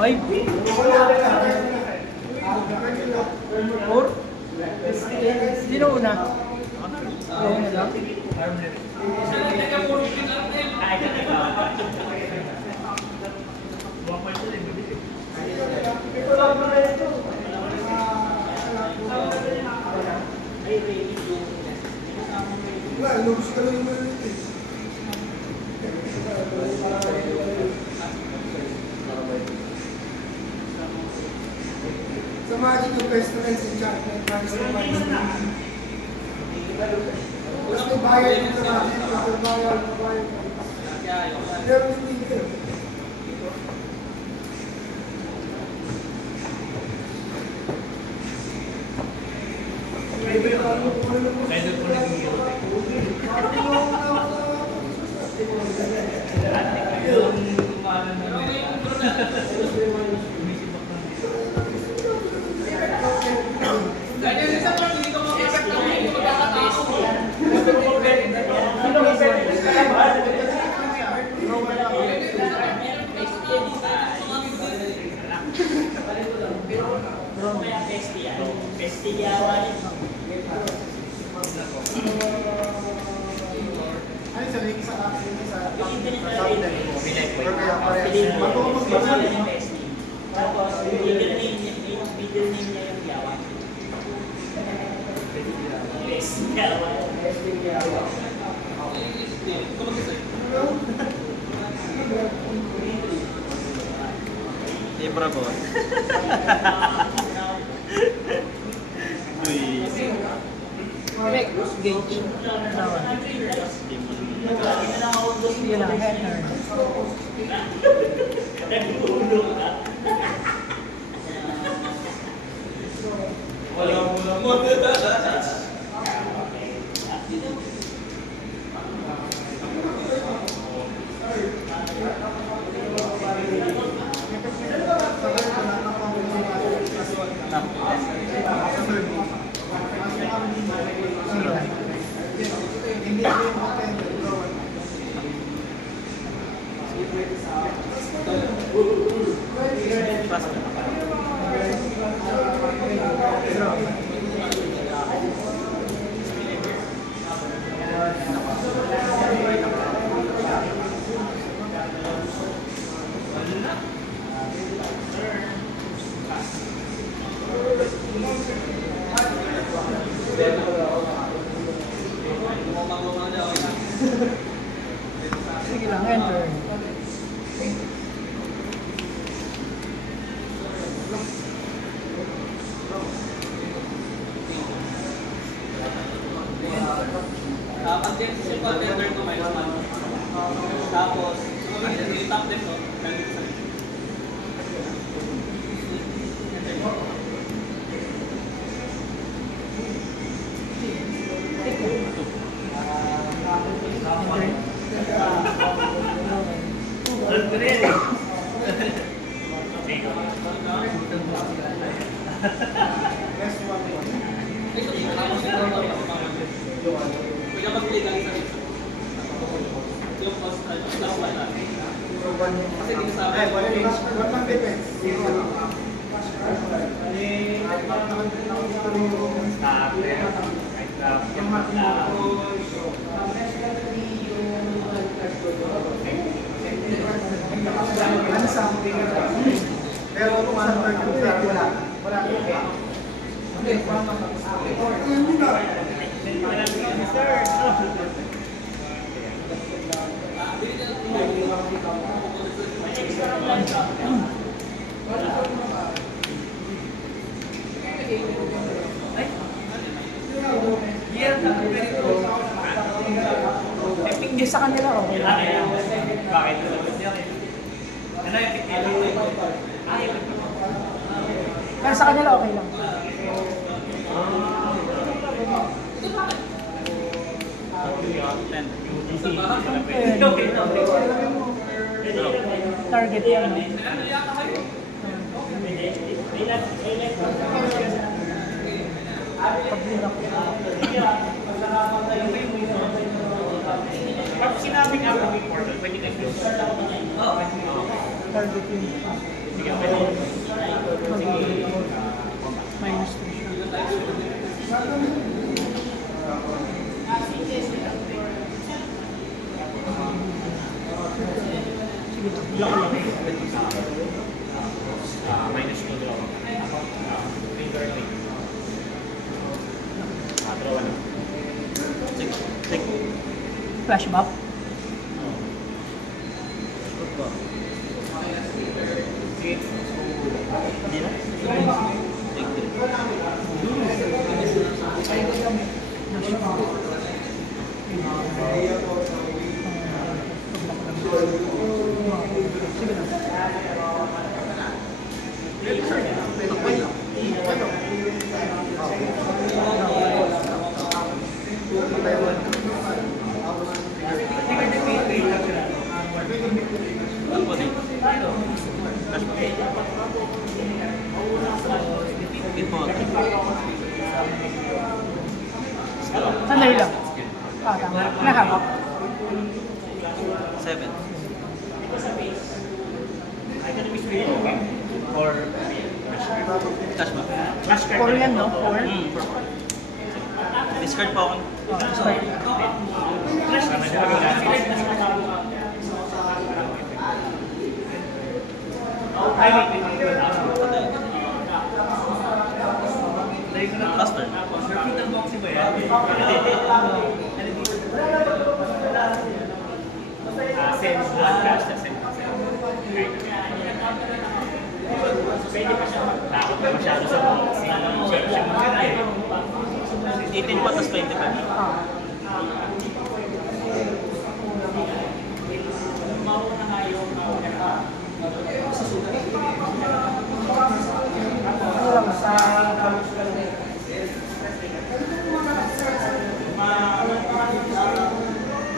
Ay! 4? Sino una? Oo na lang. Sa magic yung restaurants and chocolate, maris na maris na. Tapos may bayad yung sa magic, may bayad. Pero hindi yun. Bravo. Correct. Gauge. Yun lang, header. Sige lang, enter. Pag din simple tender ko may naman. Tapos, top din ko. Pwede mag-play ka isa dito. Yung post, last one na. Kasi dito sa akin. One man defense. Pero kung ano wala. Okay, Hindi sa kanila, okay lang. Bakit? Ano yung Kaya sa kanila, okay lang. Target yan. Pag-binak. Pag sinabing ako ng portal, pwede na yun. Oo. Target yun. Sige, pwede. Minus 3 siya. Sige, block lang. Minus 2 draw. Finger ring. Draw 1. Take. Flash back. Hindi na? Take 3. Sige lang. Ano ba din? Flash ba? Hit mo. Sandali lang. Ah, tama. Nahawak. 7. Or flash ba? Flash card. 4 yan, no? 4? Discard pa ako. Oh, sorry. Flash naman. Ay, wait. Master. Send one flash na send. Pwede pa siya. Takot na masyado sa boxing. Check siya magkana eh. 18 pa, tas 20 pa. Ano lang, sa...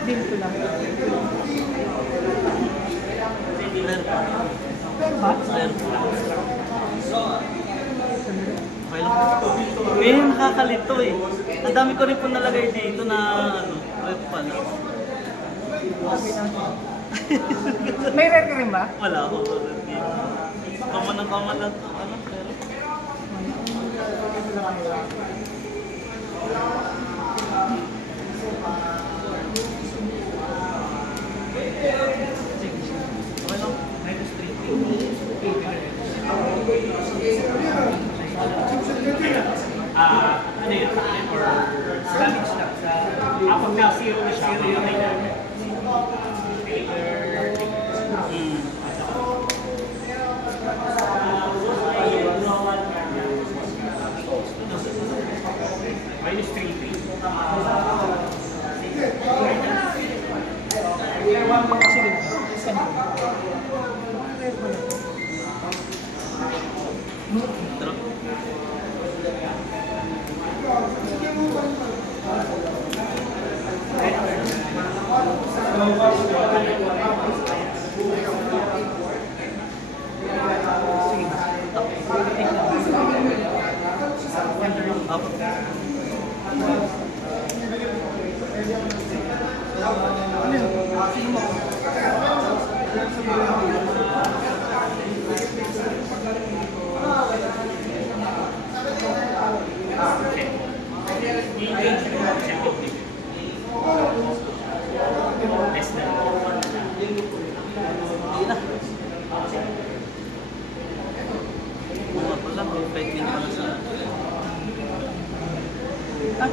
Deal ko lang. Rare pa. Ba? Rare pa. Okay lang. Ngayon nakakalito eh. Ang dami ko rin po nalagay dito na ano, rare pa na. May rare ka rin ba? Wala ako. Common lang to. Ano? Pero... Okay lang. Minus 3. Ano yun? Or damage lang sa... Pag na-zero na siya, patay na. Minus 3. Sige. Send. Drop. Up. Hindi na. Mga pala, 5 minutes pala sa... Ah.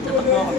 Dapat mo ako.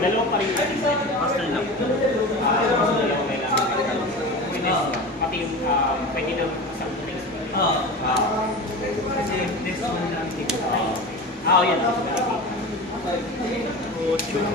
Dalawang pa rin natin. Master lang. Dalawang kailangan. Pwede, pati yung pwede na isang place. Kasi this one lang dito. Yan. Oh, sure.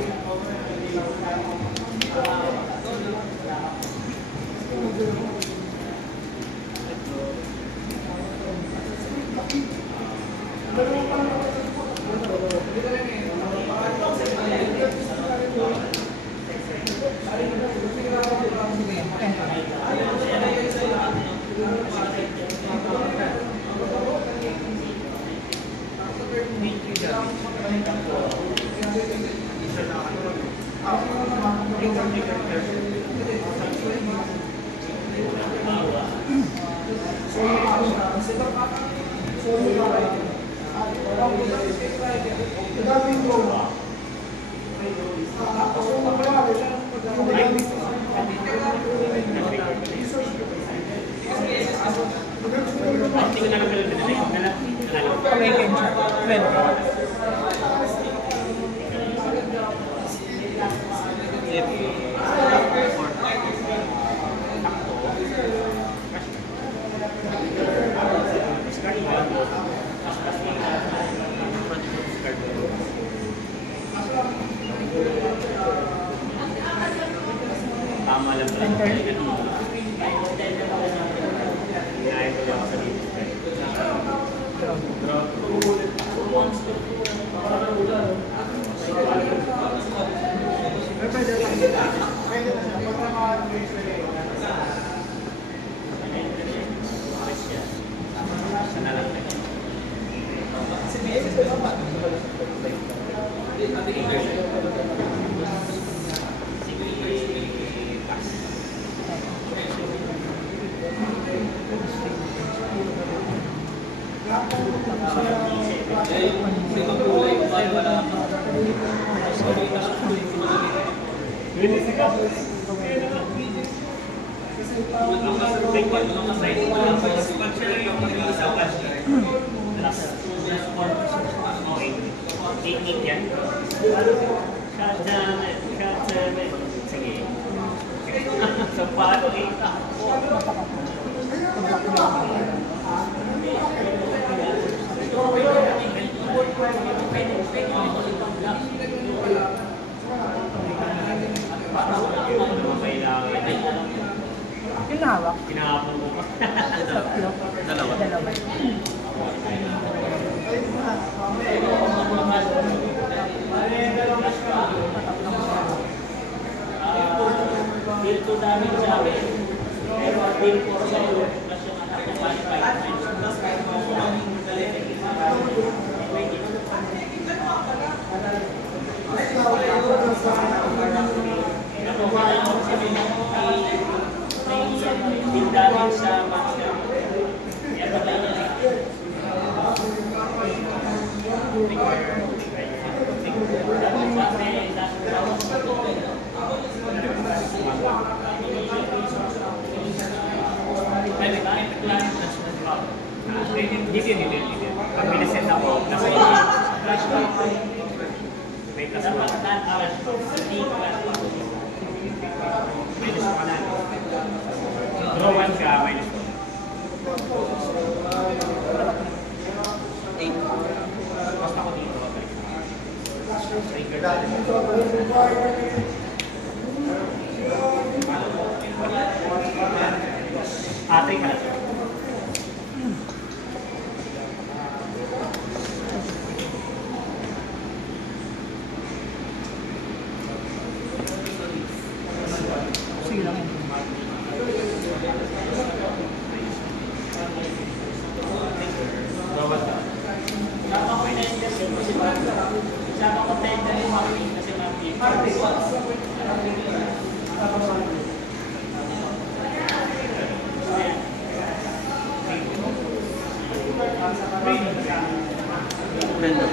Pag-i-game siya. Pwede. Tama lang pala. Kinain ko lang sa dito. Sana lang. Sige. So, paano Yung hawak. kinahapon mo pa. Tatlo. Dalawa. Dalawa. Bill 2 namin sa amin. Pero bill 4 sa iyo. Plus yung anak ng bill namin sa master. Yan ba tayo niya? Hindi. Pag binisend ako, nasa may plus Dapat 1. 10 hours pa. Hindi ka. Minus 1 na. Draw 1 ka, minus 1. 8. Basta ko dito. Trigger natin. Atay ka na siya. Sige lang. Blender.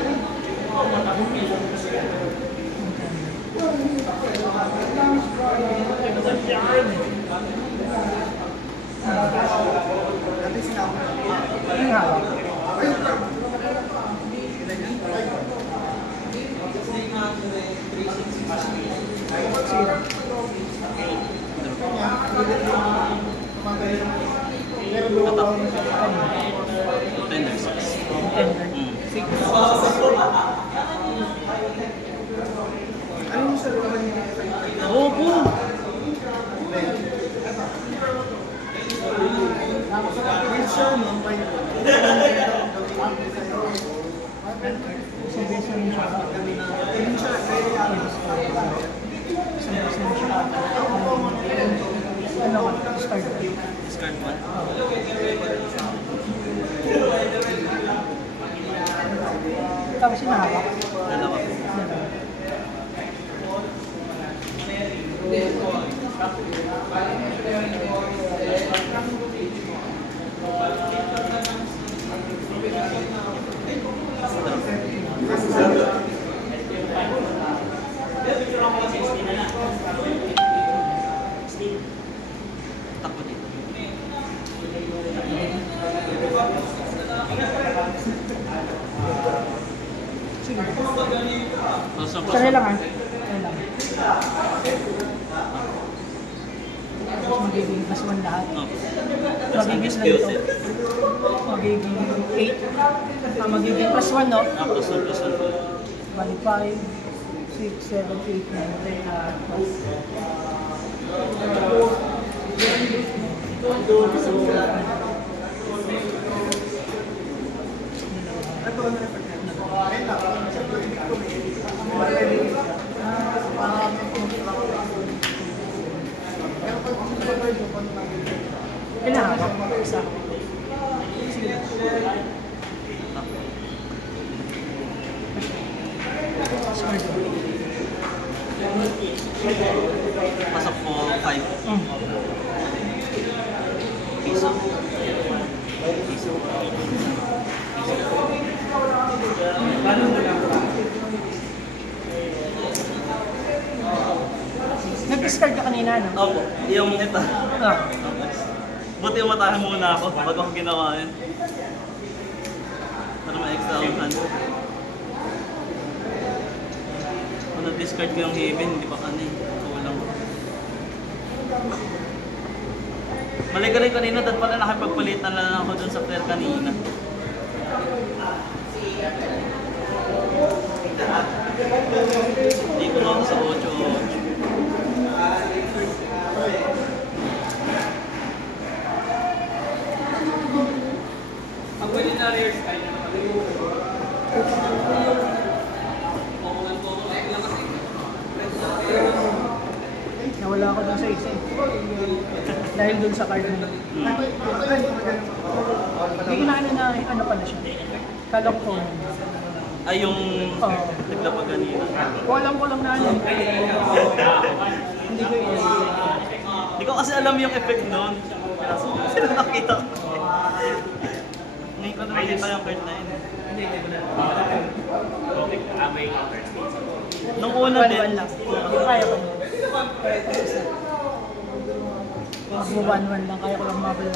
Yung hawak. Blender 6. Tender. Mm. Six. Ano yung sa naman niya? Opo! Wilson, may Isang beso rin siya. Hindi siya very Isang beso rin siya. Ano ka? Start. Discard 1. Tapos sinahawak. Dalawa. Takbo dito. Sige. So, Sana lang ah. Sana lang. Tapos magiging plus 1 lahat. No. Magiging na dito. Magiging 8. Magiging plus 1, no? Plus 1, plus 1. Bali 5, 6, 7, 8, 9, 10. Ito ang effect niya. Ayun lang. Pinahawak. Isa. Sige. Smart. Pasok po 5. Mm. Piso. Piso. Nag-discard ka kanina, no? Opo, yung ito. Ah. Buti umatahan muna ako bago ko ginawa yun. Para ma-extra ang hand. Kung na-discard ko yung heaven, hindi pa kanay. Kulang. Mali ka rin kanina, dahil pala nakipagpalitan lang ako dun sa player kanina. Hindi ko na ako sa 8-8. Ang pwede na rear sky na naman. Nawala ako dun sa isa eh. Dahil dun sa card mo. Hindi ko na ano pala siya. Kala ko phone. Ay, yung Oo. naglapag kanina. Ko lang na ano. Hindi ko yun. Hindi ko kasi alam yung effect nun. Sino nakita ko? Ngayon ko na nakita yung card na yun. May counter space. Nung una din, 1-1 lang. Kaya ko. Mag 1-1 lang. Kaya ko lang mabal 1.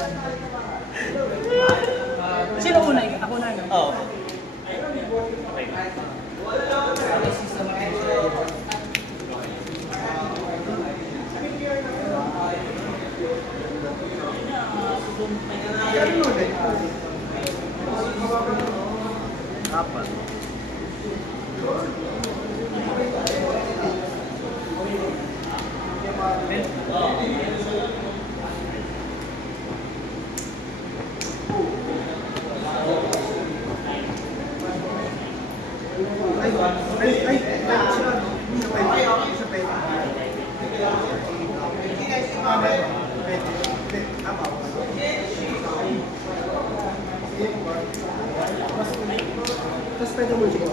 Sino una? Ako na. No? Oo. Apat. Tapos pwede mo siya.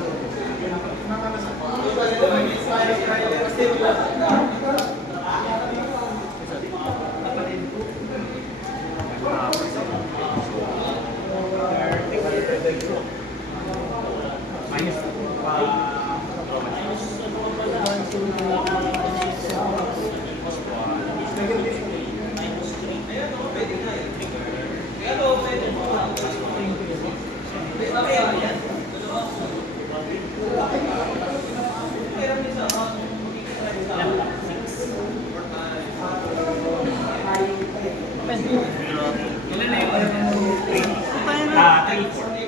Ilan na yung ano? 3-4.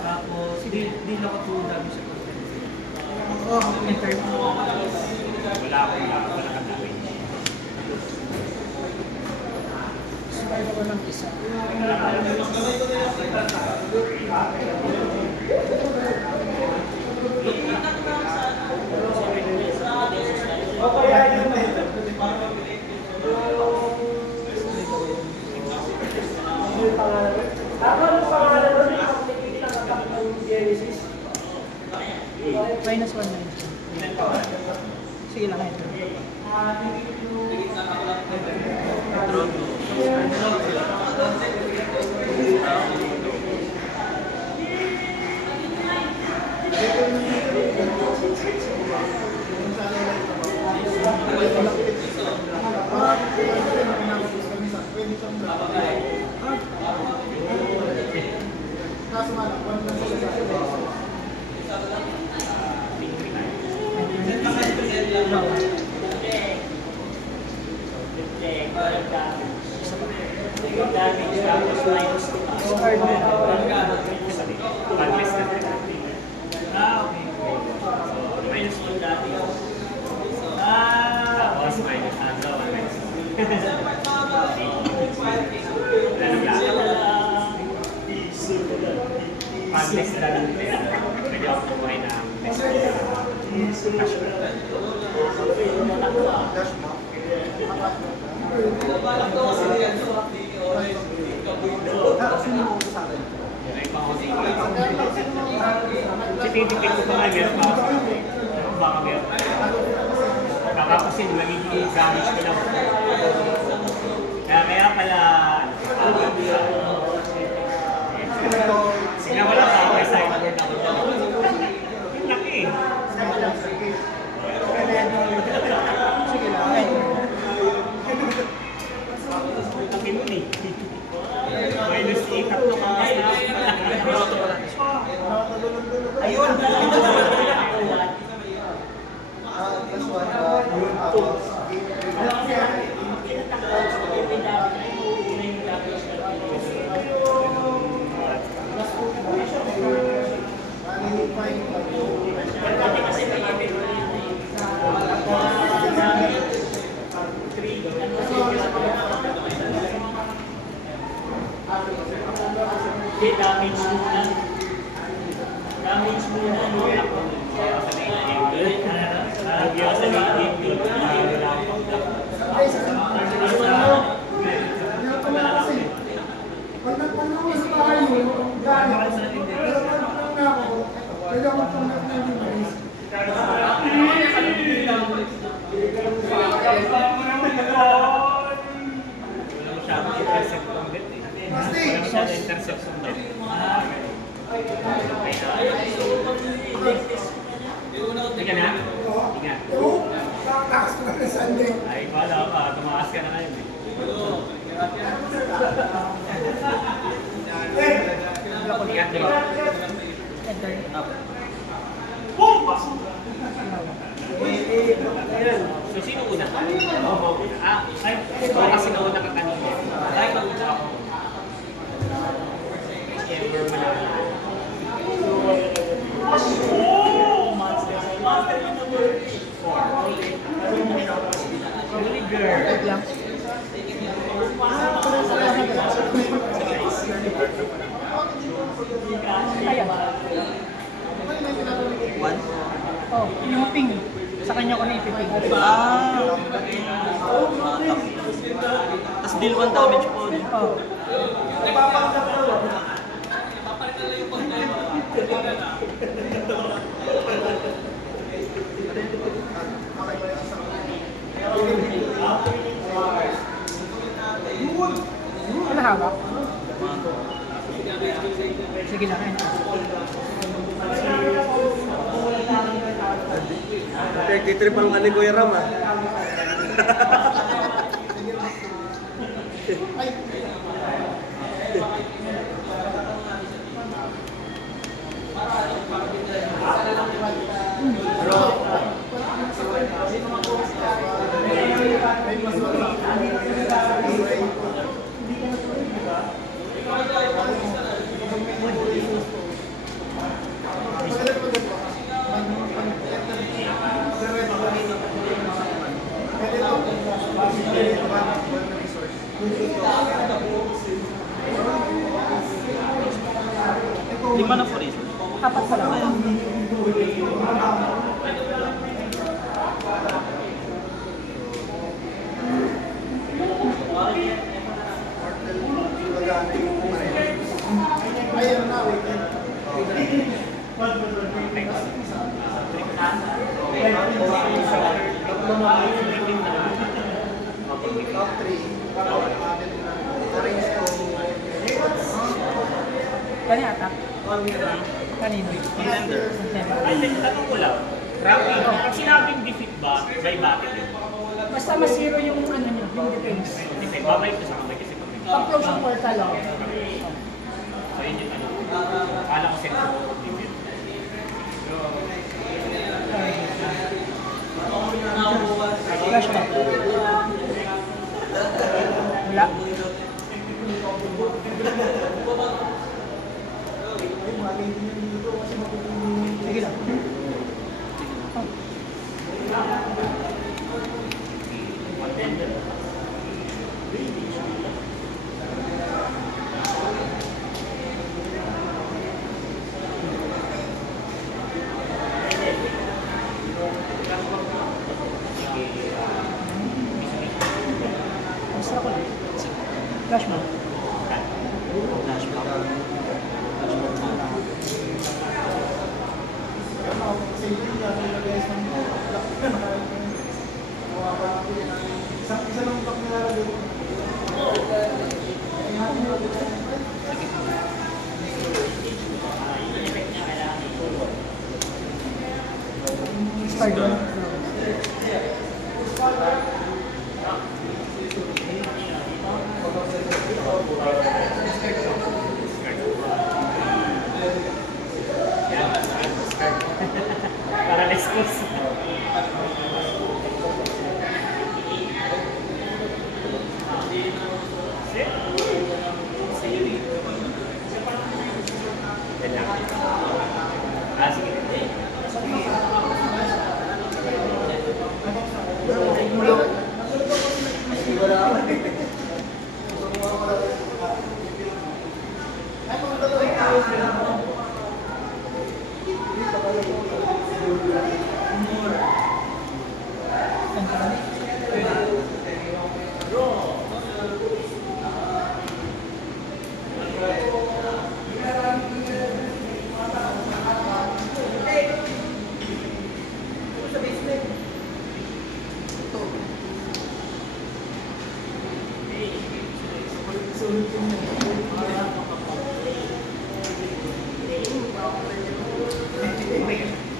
Tapos, di lang ako dami sa content. Oh, Enter. Wala akong nakadami. Survive ako ng isa. Minus 1 na yun. Sige lang, ito. Badlist na. Okay. Minus 1 dati. Tapos minus na dalawa. Badlist na lang. Pwede ako kumuhay ng cash Titipid ko pa nga meron pa ako. Baka meron. Kakapusin, magiging damage ko lang. Kaya pala, sila wala pa ako sa ina. Yung laki eh. Sige lang, enter. Laki mo eh. Minus 8 at Ayun! damage muna. Damage muna. Lagyan sa late Pag nagtanong ko sa bahay mo, gano'n. Pero pag nagtanong na ako, pwede ako magtanong na yung malis. Intercept daw. Tika na? Tika. Oo, takas ko na ng Sunday. Ay, wala pa. Tumakas ka na ngayon eh. Tika, di ba? Enter. So, sino una? Ay, kasi nauna ka kanina. Ay, mag-una ako. Ever malala. Really girl. Wait lang. Kaya ba? One? Oh, yung ping. Sa kanya ko na ipiping. Tapos deal 1 damage po. Oh. Wala hawak. Sige lang, enter. 33 pang ani Kuya Ram ah. Lima na po rin. Apat pa lang. Ayun na, wait. Top 3. Arrange ko. Kani atak? Kanino? Contender. Ay, tanong ko lang. Rocky, pag sinabing defeat ba, by battle yun? Basta masiro yung ano niya, yung defense. Hindi, babalik ko sa kamay kasi pag may Pag-close yung portal lang. So yun yung ano. Akala ko set ko defeat. Flash back. Wala. Sige lang. Basta ko lang. Flash back. Flash back. Isa lang block nilalagay. Start doon. Para response.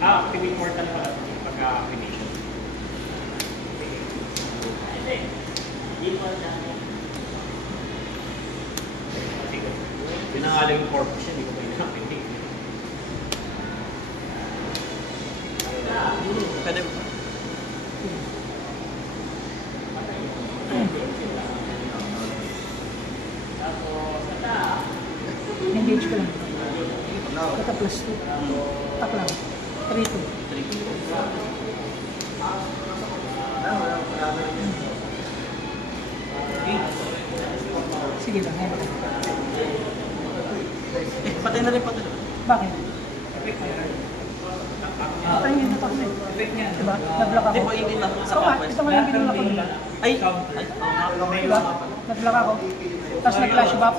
Activate mortal pala pagka-activation. Pinangalan yung corpus yun, hindi ko pa ina-activate. Pwede ba? Engage ko lang. Kata plus 2. Tak lang. 3-2. Sige lang. Ngayon. Patay na rin patay. Bakit? Patay yung natak na eh. Diba? Nag-block ako. Hindi po, hindi na. Sa Oo nga, conquest. ito nga yung binulak ko nila. Ay! Ay! Oo nga. Diba? Nag-block ako. Tapos nag-flash back.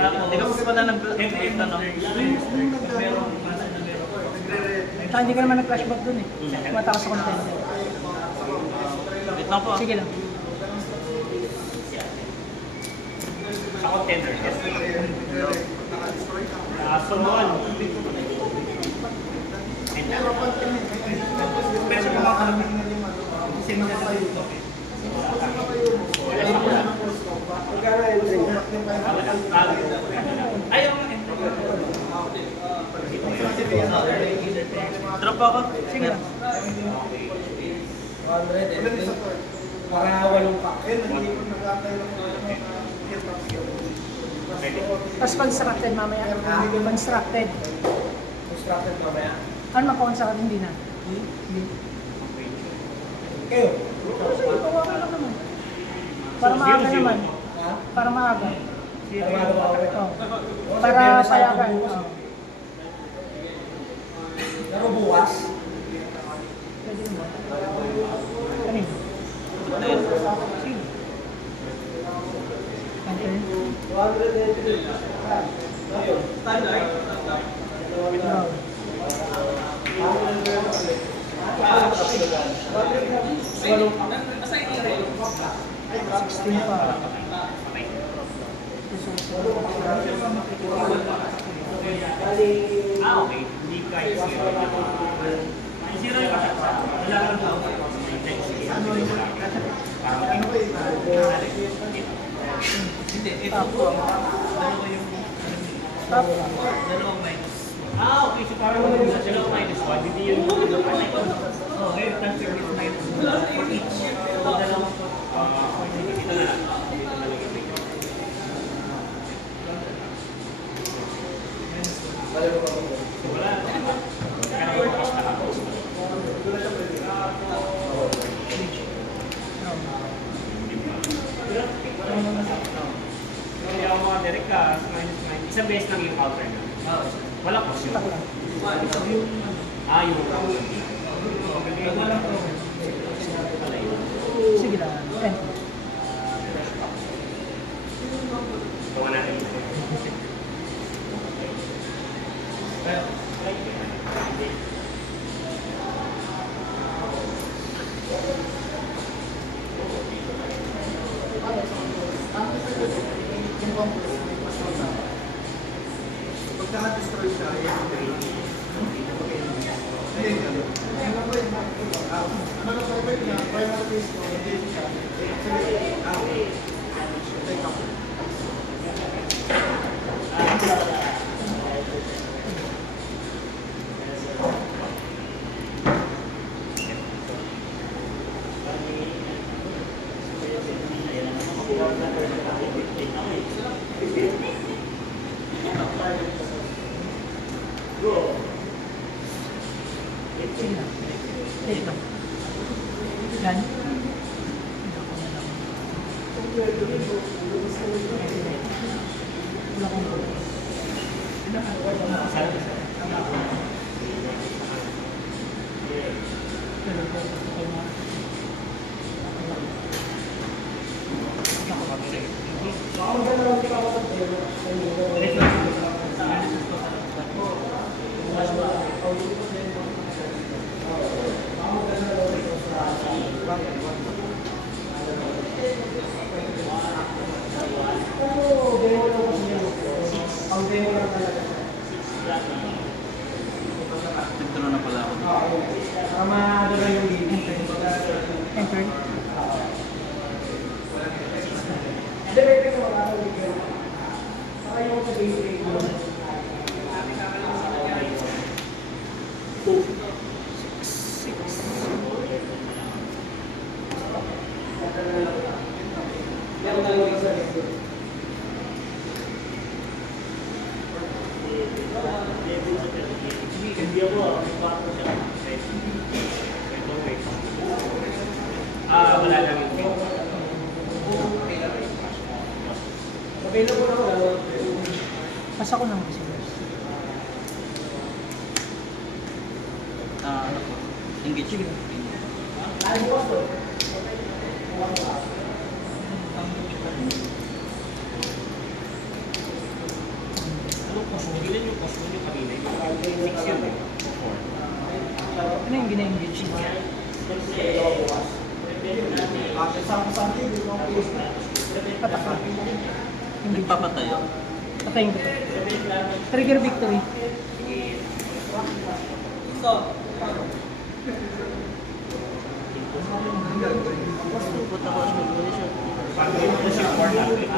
Hindi ka po pala nag-block. Hindi ka naman nag-flash back dun eh. Matakas ako ng tender. Wait lang po. Sige lang. Sa contender, yes. Sunduan. Pero sa mga kami, sino na tayo ito? Magkano entry? Ayaw nga Drop ako. Sige lang. 100. Para walong pack. Nag-iipon nag-aantay lang. Tapos constructed mamaya. Constructed. Constructed mamaya. Ano mapa-constructed? Hindi na. Hindi. Kayo? Sige, pawakan lang naman. Para maaga naman. Ha? Para maaga. Oh. Para payagan. Oh. Pero bukas, Pwede mo. Ano yun? Sige. Enter. Draw. 16 pa. Okay. Hindi kahit zero. Zero yung attack sa wala lang daw. Hindi, ito po. Dalawa yung... Stop. Dalawang minus. Okay. So parang sa dalawang minus 1, hindi yun. Okay, transfer is minus 1 for each. So dalawang dito na lang. Dito na lang yung bigay. So wala. Kaya yung cost na ako. Kaya ako mga direct ka, minus 9. Isang beses lang yung counter na. Wala cost yun. Yung Sige lang. Enter. Gawa natin. pagka-destroy siya, ano na private niya, final case ko, hindi siya. Take up. Sige lang. Dito. Yan. Wala kong Nagturo na pala ako. enter. Wala lang yung bigay. Pasa ko ng kasi. Ano po? Engage. Ano cost mo? Ilan yung cost mo yung kanina? 6 yun eh. 4. Ano yung gina-engage niya? Pataka. Nagpapatayo. Patayin ko to. Trigger victory. Puta ko sa mga siya. Pag yung cost yung 4 natin.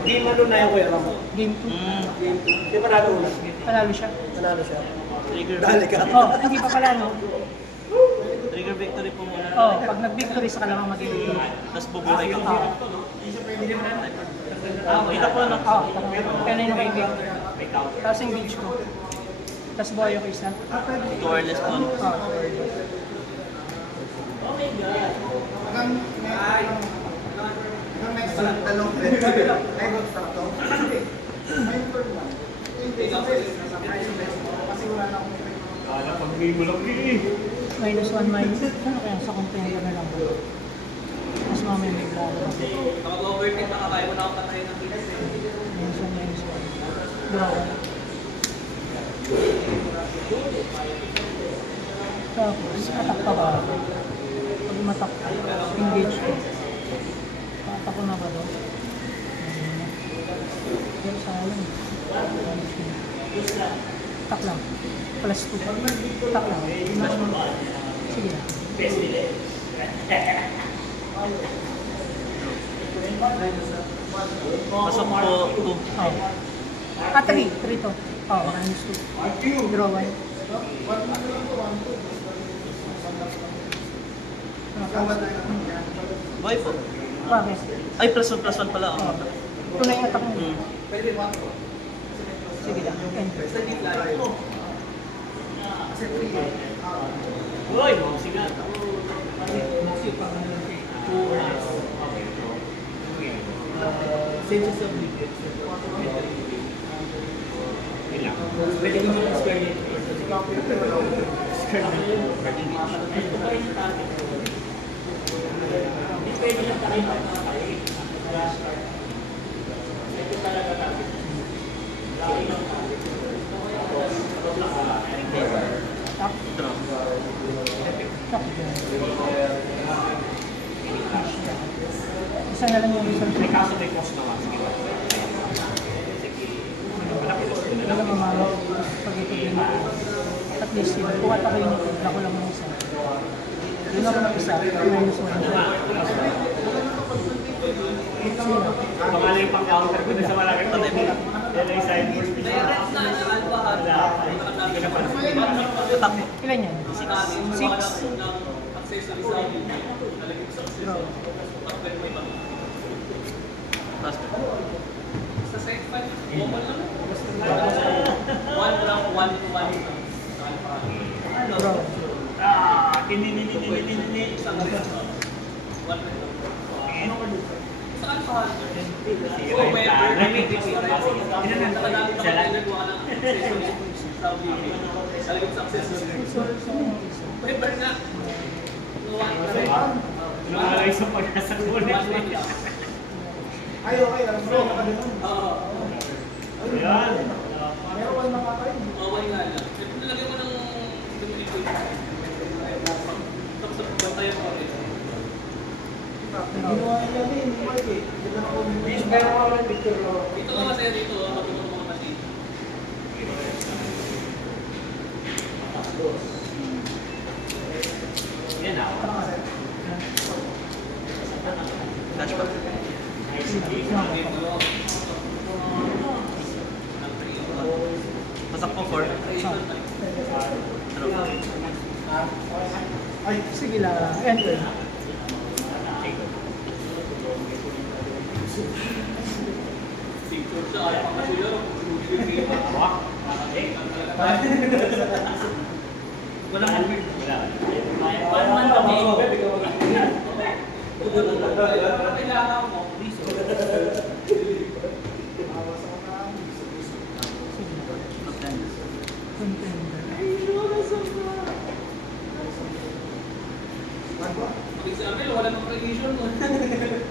Game ano na yung kuya mo? Game 2. Di pa natin ulan. Panalo siya. Nanalo siya. Trigger. Dali ka. Oh, hindi pa pala no? Trigger victory po muna. Oh, pag nag-victory sa kalaman mag-victory. Tapos bubuhay ka. Oh, Kita po na. oh, kaya na yung nag-victory. Tapos engage ko. Tapos buhay ako isa. 2 wireless po. Oh, Talong pwede. Ay, magstart ako. Hindi. May turn lang. Hindi, sa best. Kasi wala na akong effect. Kala pag may malaki eh. Minus 1 minus. Ano kaya sa contender na lang ba? Mas mamaya may blado. Kapag overtake na kakain mo na ako patayin ng kinis eh. Minus 1 minus 1. Draw. Tapos, attack pa ba? Pag umatak ka, engage ko. Attack ko na ba doon? Pero sayang. Attack lang. Plus 2. Attack lang. Sige na. Pasok po 2. Oh. 3. 3 to. Oh, minus 2. Draw 1. Buhay po. Bakit? Ay, plus 1 pala. Oh. Ito na yung attack mo. Hmm. Sige lang. Enter. Uy, mouse nga. Senses of leakage. Ilang. Pwede mo yung square net. Tap. Draw. Tap. Isa na lang yung result. May kaso may cost naman. Sige ba? Hindi na mamalo pag ito din. At least yun. Kung at ako yun, ako lang ng isa. Yun ako ng isa. Minus 1. Pangalan yung pang-counter ko na sa malaki. Yan ay side force. Attack po. Ilan yan? 6. Draw. Plus 2. Draw. Hindi. Nakalagay sa pag-asa ulit. Ay, okay. Alam mo, nakaganon. Ayan. Meron wala nakakain. Ginawa nila din, hindi ko eh. Meron ako ng picture ko. Yan na. Flash back. Pasak po 4. Draw. Ay, sige lang. Enter. Wala. Contender.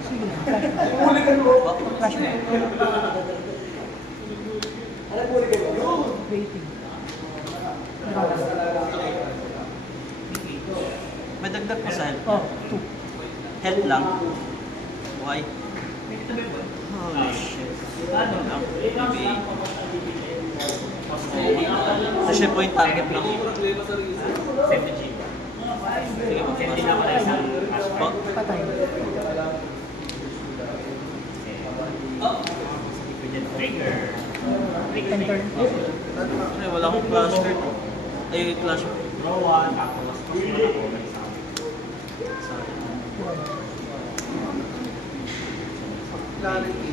Sige lang. Flash back. Rating. Draw. May dagdag po sa health. Oh, 2. Health lang. Why? Holy shit. Ano lang? So siya po yung target lang. 70G. Sige po, 70 na pala isang cash Po? Patay. Trigger. Enter. Ay, wala akong flash card. Ay, flash. Draw 1, tapos mag-over sa Sorry. Clarity.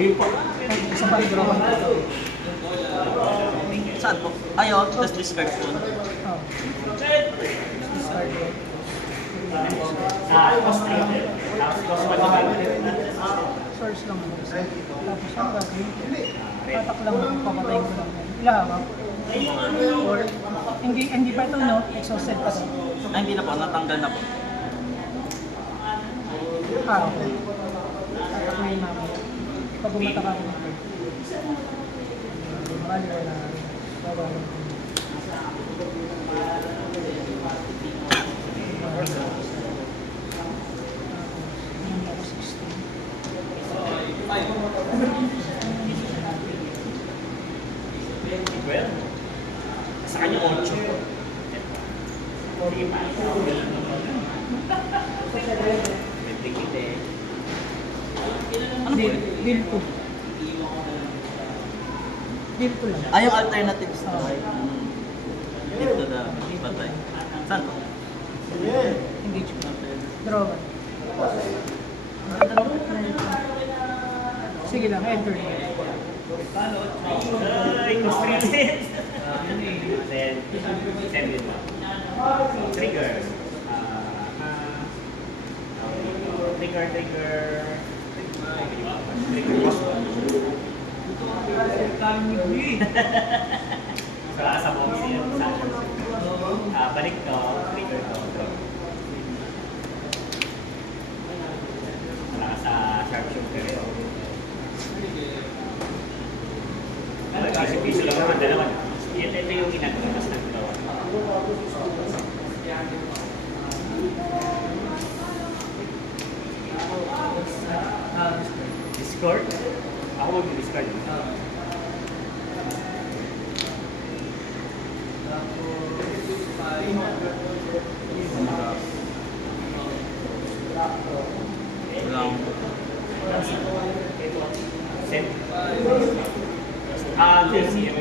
Yung pa. Isa pa, draw ko. Saan po? Ayaw, tapos discard po. Oh. Discard yun. Cost 3. Tapos cost 1. Source lang ang isa. Tapos ang gagawin ko, tatak lang ako, papatayin ko lang yan. Ilahawak. Or, hindi pa ito, no? Exhausted pa ito. Ay, hindi na po, natanggal na po. Okay. Tatak na yung mama. Pag umatak ako nito. Bali, wala. Babalan ko. Hindi ako 16. Well, sa kanya 8. Sige pa. May ticket eh. Ano po? Deal ko. Deal ko lang. Ay, yung alternatives na. Dito na, patay. Saan po? Engage ko. Draw ka. Sige lang, enter. Ay, cost 3. Then, send it lang. Trigger. Trigger. Trigger cost 1. Sa box yun. Balik to, trigger to. Wala ka sa sharpshooter. Piso lang naman, dalawa. Ito yung ginagawa, mas nagdalawa. Discord? Ako mag-discard. Walang... Send. Let's see. Ano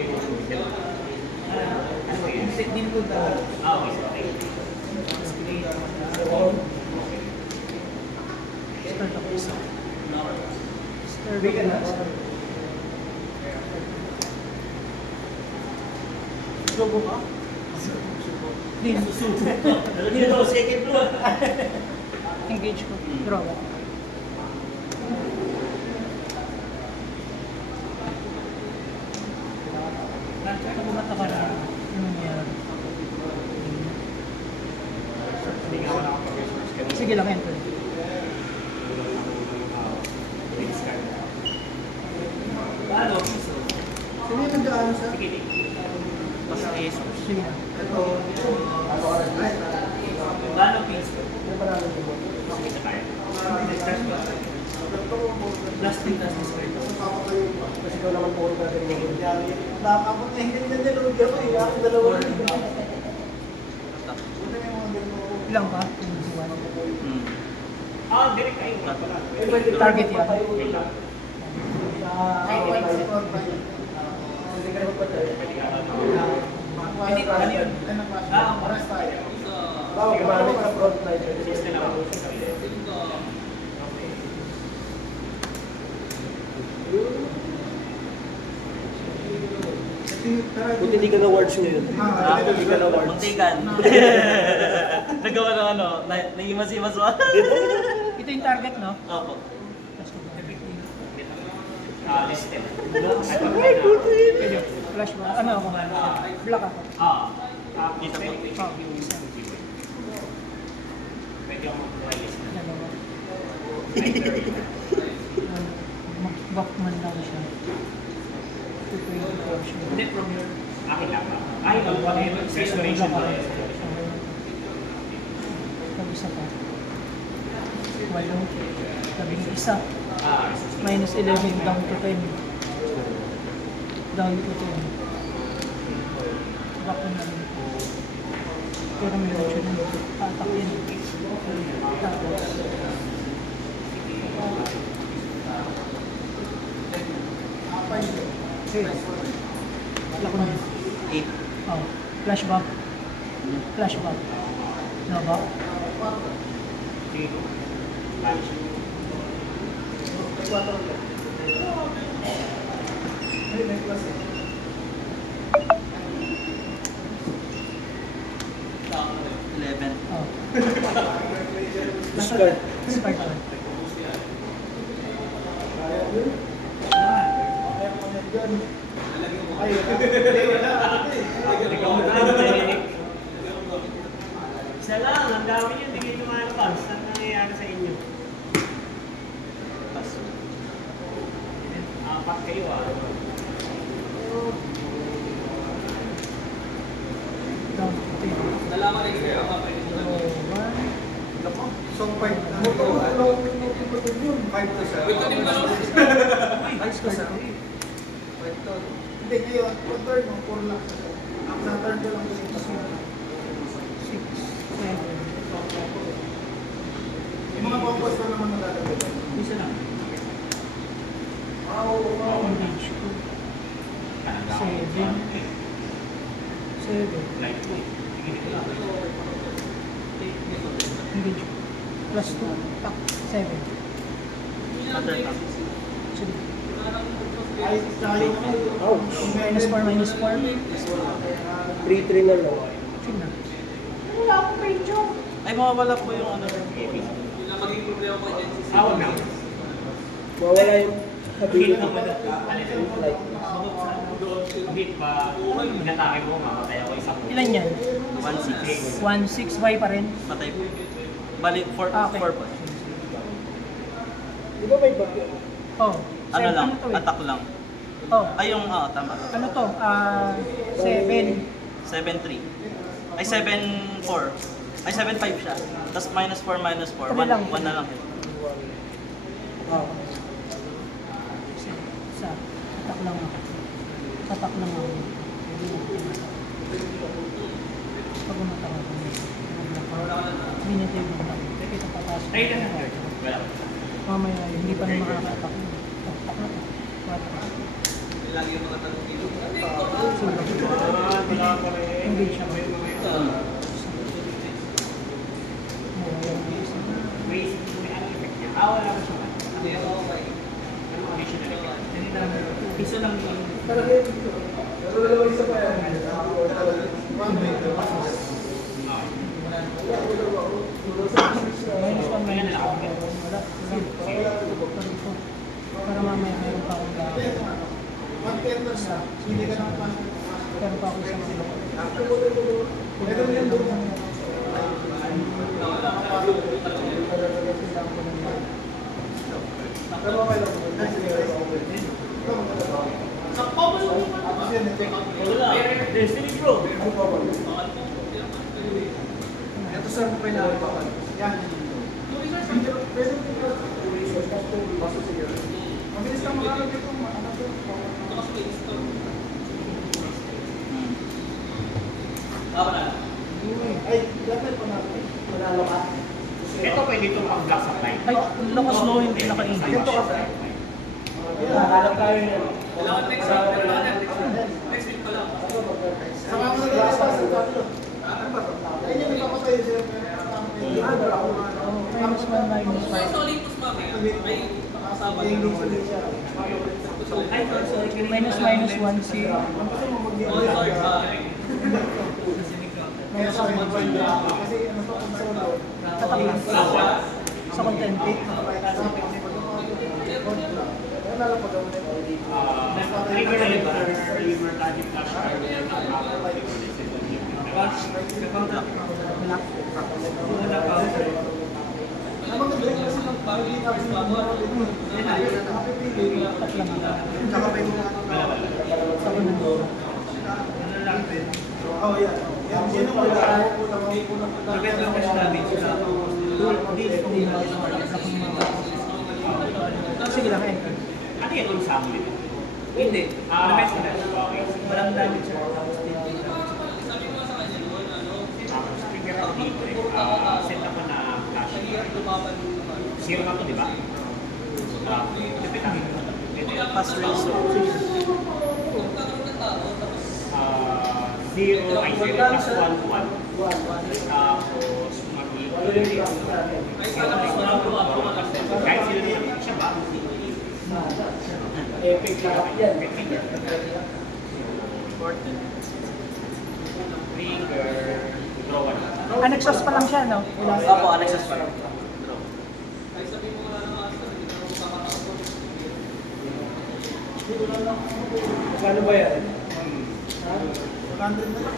yun? Deal ko daw. Okay, okay. Start ako isa. Start ako isa. Subo ka? Deal. Dito, second floor. Engage ko. Draw ka. Pag umata ka na, yun ang nangyari. Hindi nga ako nakapag-resource ka. Sige lang, enter. Discard. Paano? Piso. Sino yung nag-ano sa? Sige, di. Mas is... Sige lang. Ito. Ano ka rin? Ay, Paano piso? may marami ko. Sige sa kaya. Plastic na discard. Kasi ikaw naman po ka rin yung nangyari. Nakakapot na hindi na nilog ako eh. Ako dalawa rin. Una yung mga ganito. Ilang ka? 21. Hmm. Direct kayo. Target yan. Wait lang. Hindi ka naman patay. Hindi, ano yun? Paras tayo. Bawa, gumamit sa front line. System na ako sa sarili. Buti di ka na words ngayon. Hindi ka na muntikan. Nagawa ng ano, naimas-imas mo. Ito yung target, no? Opo. Listed. Flash ba? Ano ako? Black ako. Dito po. Oh, isa. Pwede ako mag-list na. Dalawa. Mag-backman lang siya. 220 portion. Hindi, from your... Akin lang ba? Ay, restoration ba? Pag isa pa. 8. Labing isa. Minus 11 down to 10. Down to 10. Back na rin. Pero may option na tatak yun. Tapos. Okay. Wala ko na yun. 8. Oh. Flashback. Flashback. Ano ba? Hindi, may plus eh. Eleven. Oh. Discard. Discard ko. Kaya yun. Kaya mo na yun. Ay, wala. Ikaw na isa lang, ang dami yun, hindi kayo lumalabas. Saan nangyayari sa inyo? Pass. Apat kayo Down. Nalaman rin kayo. So, 5. Ano to? Ano yun? 5 to 7. Wait, hindi ba lang? Ayos ko sa Hindi, ngayon, one turn mo, 4 lang. Ang sa turn ko lang kasi ito. 6, 7. Yung mga compost na naman nadadagdag. Isa lang. Wow. Engage ko. 7. 7. Light po eh. Sige, dito lang. Engage ko. Plus 2. Tak. 7. Other top. Sige. Ay, tayo naman. Minus 4, minus 4. 3-3 na lang. Sige na. Ay, mawawala po yung ano. Magiging problema ko dyan. Awag na. Mawala yung Hit ability. na ba? Like, Hit pa. Inatake mo, mamatay ako isang Ilan yan? 1-6. 1, 6, Y pa rin. Patay po. Bali, 4 Ah, okay. po. di ba may bagyo? Oh. Ano lang, Ano to eh? attack lang. Oh. Ay, yung, tama. Ano to? 7. 7-3. Ay, 7-4. Ay, 7-5 siya. Tapos minus 4, minus 4. Ano lang? 1 na lang. Ah. Isa. Tatak lang ako. Tatak lang ako. Hindi na ako tumatak. Pag umatak ako. Minitay mo lang. Kita pataas. Ay, na. Wala. Mamaya hindi pa rin makakatak. Tatak na to. Tatak. Lagi yung mga tanong dito. Wala pa rin. Engage ako. Waste. May ano effect niya? Wala pa siya. Hindi ako okay. Ano condition na effect? Isa lang yun. Pero dalawa isa pa yan. Minus 1, minus 1. Wala. Para mamaya meron pa akong gawin. Mag-enters na. Hindi ka naman pasok. Meron pa ako isang ano. Meron yan doon. Pero okay lang. Tapos yan, check out. Destiny bro. Ito sir, mo pinakapakan. Yan. Pwede mo basta sige. Mabilis lang makalagay ito. Ay, dapat pa natin. Manalo ka. Ito pwede itong pang-block supply. Ay, lakas mo hindi naka-engage. Ganito ka sir. Hanap tayo yun. Sama mo na lang sa tatlo. Ano ba to? Ayun yung ipapatay sir. Minus 1, minus 5. Minus, minus 1, si... Tatak lang. Sa contented. Trigger na yun. Trigger magic flash card. Tatak lang ako. Oh, yeah. Yan, yan yung wala. Sige lang, enter. Ano yun yung summary? Hindi. Prevent na. Okay. Walang damage sir. Tapos Tapos trigger ako dito eh. Set ako na flash. Zero na to, di ba? Lupit ang Pass race. zero, ay zero plus 1, 1. Tapos, mag-i-i. Kahit sila din siya ba? Yan. Trigger. Draw one. Nag-sauce pa lang siya, no? Wala. Opo, Alexis pa lang. Kano ba yan? 100 na lang.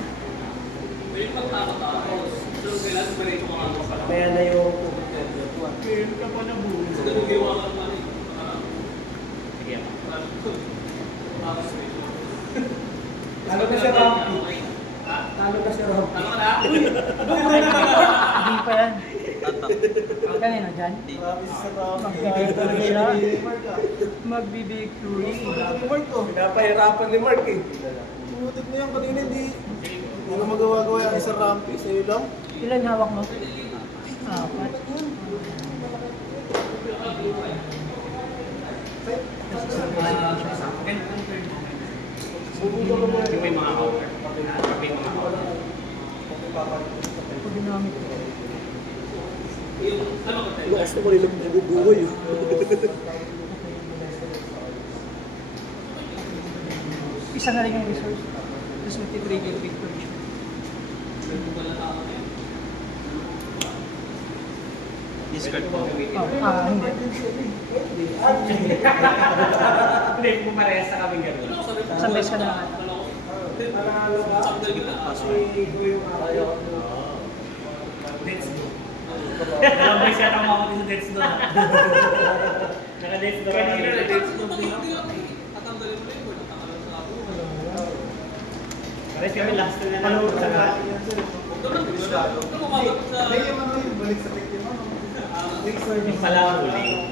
Kaya na yung Sige. Talo ka siya Rampi. Talo ka siya Rampi. Hindi pa yan. Kanina dyan? Promise sa tao. Magbibig tuloy siya. Mark ah. Magbibig tuloy. Mark to. Pinapahirapan ni Mark eh. Tumutik mo yan kanina, hindi mo magawa-gawa yung isang rampi. Sa'yo lang. Ilan hawak mo? 4. Yung may mga counter. Yung may mga counter. Pag ginamit ko. Lakas na malilang nabubuhay yun. Isa na rin yung resource. Tapos mag-trigger victory. Discard po. Hindi. Hindi, kung parehas na kami gano'n. Sa best ka na lang. Panalo ka. Kasi ikaw yung ayaw. Let's go. Alam mo siya ang mga sa Let's go. Naka-Let's go. Kanina na Let's go. Pares kami last na lang. Ano sa yan sir? May yung ano yung balik sa victim ano? Yung pala ang huli.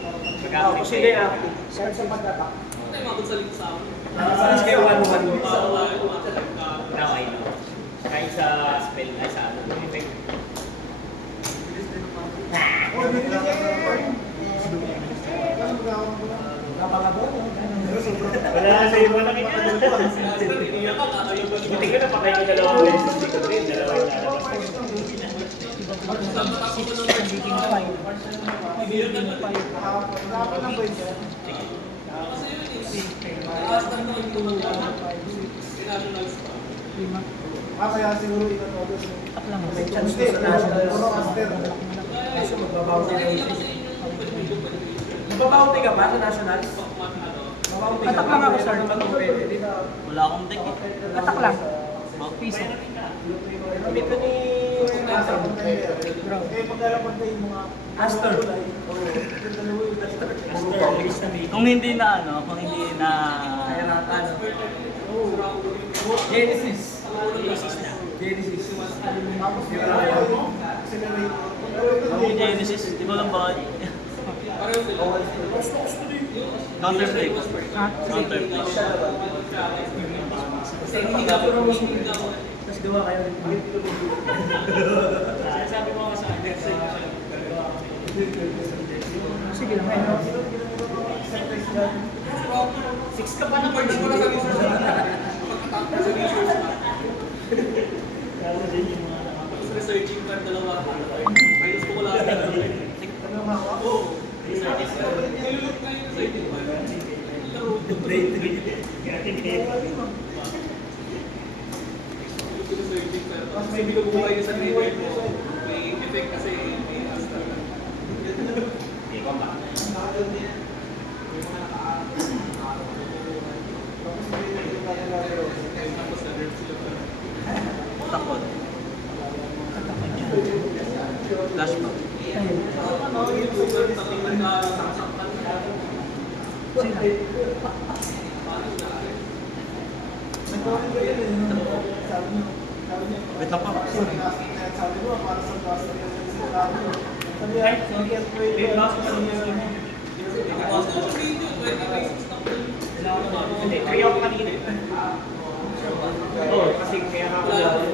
Kasi hindi active. Kahit sa pag-attack. Alas kayo 1-1. Now I know. Kahit sa spell, ay sa ano, effect. Oh, binili niya yan! Ano magkakaroon ko lang? Napakabot. Wala na sa iba na kita. Buti ko napakay ko dalawang beses. Hindi ko rin, dalawa yung lalabas. Nagiging 5. Nagiging 5. Hapon lang ba yun? Lima. Kaya siguro ilan mo doon. Tak lang. May chance ko Hindi, sa national. puro master. Kaso magbabawti ka. Magbabawti ka ba sa national? Magbabawti ka. Atak lang ako, sir. Pwede, di ba? Wala akong deck eh. Atak lang. Piso. Kamit ko ni Nasa akong player. Bro. Eh, paglalapag na yung mga... Astor. Kung hindi na ano, kung hindi na... Kahiratan. Genesis. Genesis. Tapos may accelerate. Kung hindi Genesis, di ko lang ba? Counterplay. Ha? Counterplay. Tapos gawa kayo rin. Sabi mo sa akin, Sige lang. Ayun. 6 ka pa na pwede mo na sabi sa Researching card dalawa. May gusto ko lang. Nilulog kayo sa researching card. Tapos may binubuo kayo sa trigger mo. May effect kasi may Astar. Ikaw ba? Tapos na-nerf sila. Takot. Flashback. Ayun. Wait lang pa. Sabi ko, para sa cluster yung sinasabi ko. Sabi niya, sige, pwede ba sa Hindi, 3 ako kanina. Oo, kasi kaya ako tanong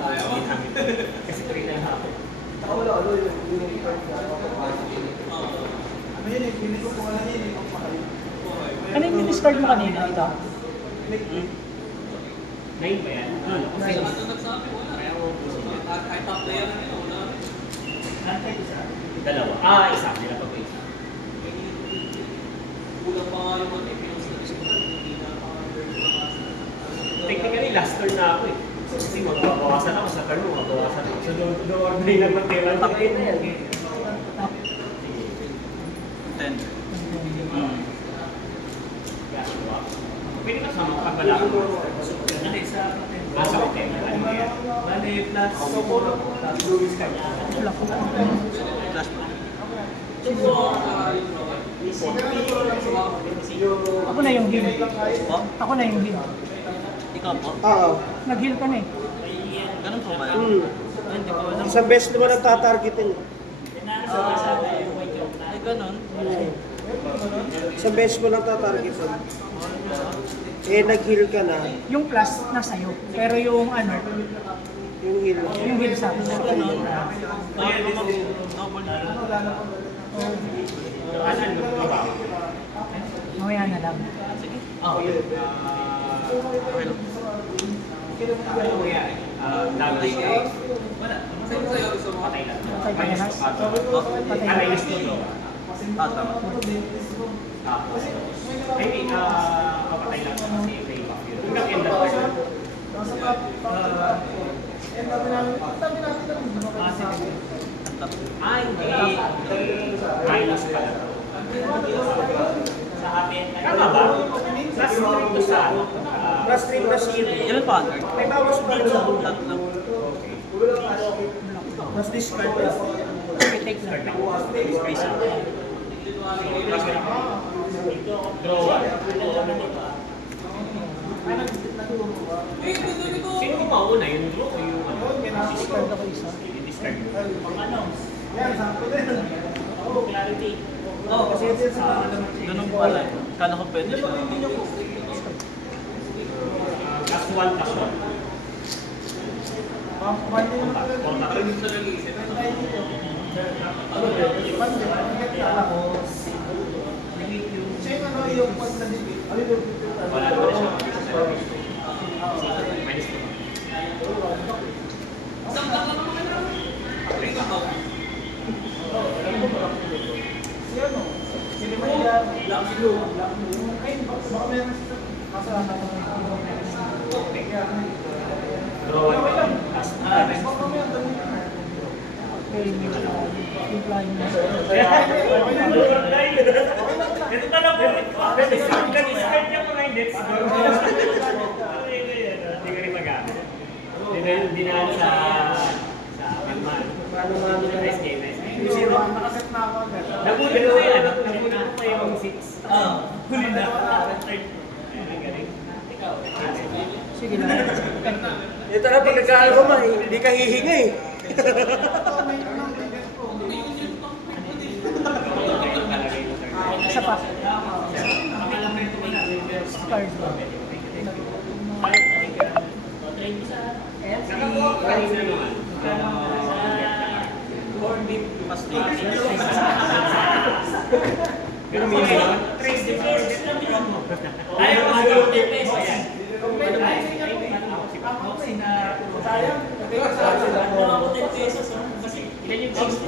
namin. Kasi 3 na ako. Ano yun eh, pili ko kung ano yun eh, kung mahal. Ano yung discard mo kanina? Ito? 9 ba yan? Kaya mo kahit top player na yun, wala. Dalawa. Ah, isa. Nila pa ba isa? Kulang pa nga Technically, last turn na ako eh. Kasi magbabawasan ako sa turn mo, magbawasan ako. So, no-ordinary lang ng tira. Takay na yan. 10. Pwede ka sa mga pagbalak. Nasa hotel. Bale, plus. Wala ko. Plus po. Ako na yung heal. Po? Ako na yung heal. Ikaw po? Oo. Nag-heal ka na eh. Ganun po ba yun? Ay, hindi ko alam. Sa best mo na tatargetin. Ay, ganun. Sa best mo lang tatargetin. Eh, nag-heal ka na. Yung plus, nasa'yo. Pero yung ano, Yung heal. yung heal sa akin. Ganun. Kaya ko mag-double heal. Mamaya na lang. Sige. Okay. Okay lang. Ano mangyari? Damage ka. Patay lang. Patay ka na. Patay Patay na. is to Ah, tama. Tapos, I mean, papatay lang sa kasi may buff yun. Hanggang end of turn. Hindi. Minus pala. Sa atin, tama ba? Plus 3 to sa ano? Plus 3 plus heal. Ilan pa, Andrew? May bawas pa rin sa Lahat lang. Plus discard. Take na. Space. Draw one. Sino ko mauna? Yung draw o yung ano? Discard ako isa. Discard. Ganun pala. Kala ko pwede siya. Plus 1 plus 1. Wala naman siya. Minus 2. Draw one. Plus Okay, may implying na. Ito talaga po. Discard niya mga index. Hindi ko rin magamit. Dinaan sa Manman. Nice game, nice game. Nabuli ko yan. Nabuli ko kayo yung 6. Huli na. Ang galing. Sige na. Ito na pag nagkakaluma eh. Hindi ka hihinga eh. Isa pa. Card. Kanina naman. Pas days. Pero may naman. Ayaw ko sa 50 pesos yan. Ilan yung 6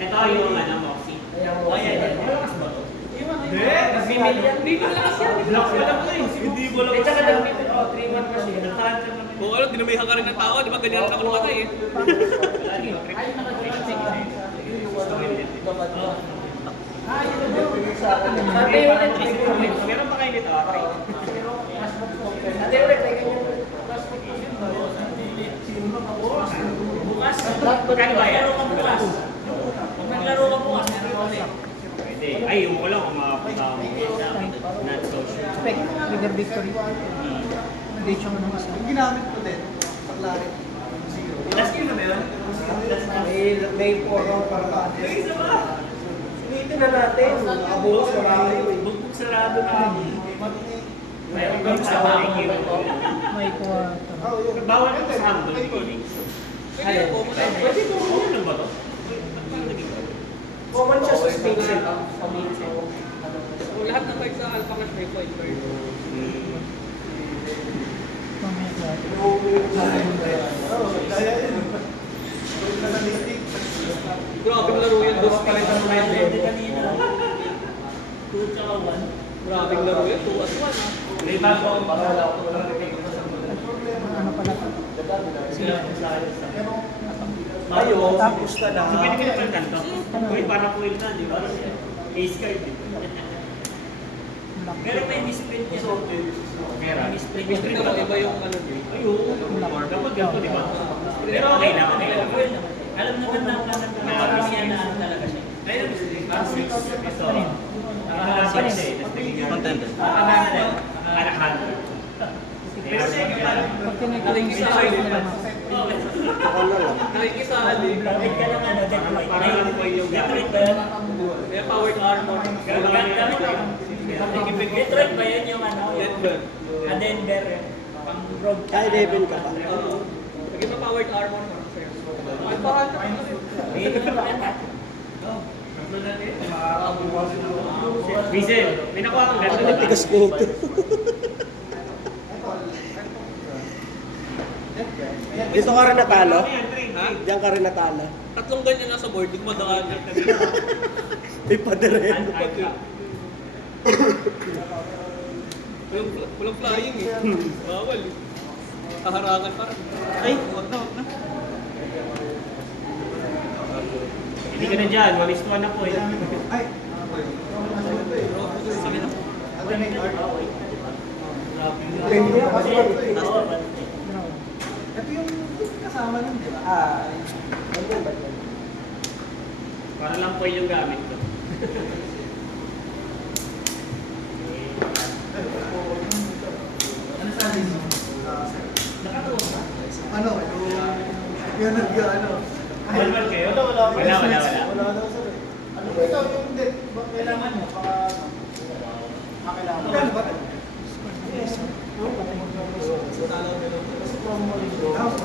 Ito yung ano, Moxie. Ayan. Malakas ba ito? Hindi malakas yan. Block pa lang ito eh. Hindi ko lang. Tsaka nag-meet 3 months kasi. Nagtahan naman. Kung ano, dinamihan ka rin ng tao, di ba? Ganyan ako namatay eh. Meron pa kayo nito? Bukas? Magkano ba yan? Bukas. Kung naglaro ka bukas, meron kami. Pwede. Ay, yung ko lang kung makapunta ako. Not so sure. Spec. Trigger victory. Hindi siya ano isa. Ginamit ko din. Paglari. Last game na ba yun? May 4 para ka. May isa ba? Sinitin na natin. Abuhos wala kayo eh. Bugbog sarado na. Mayroon kang sa bahay. May kwarto. Bawal ka sa handle. Pwede ko lang ba ito? Common siya sa space eh. Kung lahat ng bike sa Alpha Crush may point per. Mamaya kwarto. Grabe ang laro yan. Tapos palitan mo na yung demo. Maraming laro yun, 2 at 1 ah. May bago ang Ano pala to? Ayun, tapos na So, pwede na. ka naman kanto. Uy, parang foil na, di ba? Ace card eh. Black. may misprint niya. Meron. Misprint Pero iba yung ano din. Ayun. Dapat ganito, di ba? Pero okay na, okay na. Alam naman na karamihan na ano talaga siya. Ayun, ito. Six. Contender. Anak hunter. Pag tinagawin ko sa na lang ako. Ako na lang. Nakikisali. Kahit ka lang ano, Detroit. Parang ano po yung Detroit ba yan? May powered armor. Detroit ba yan yung ano? Denver. Denver. Pang road ka. Ay, 11 ka pa. Lagyan mo powered armor mo sa'yo. Ay, parang Wiesel, may nakuha kang ganito, di ba? Matigas na ito. Dito ka rin natalo? Ha? Diyan ka rin natalo? Tatlong ganyan nasa board, hindi ko madaan. May paderin. Walang flying eh. Bawal eh. Kaharangan pa rin. Ay, wag na, wag na. Hindi ka na dyan, 1:1 na po eh. Sabi na. Ito yung kasama nun, di ba? Para lang po yung gamit ko. Ano sabi mo? Ano? Yung nag-ano? Malmal kayo? Wala, wala. Wala daw sa ano ba ikaw yung hindi? Kailangan mo? Kailangan mo. Kailangan ba?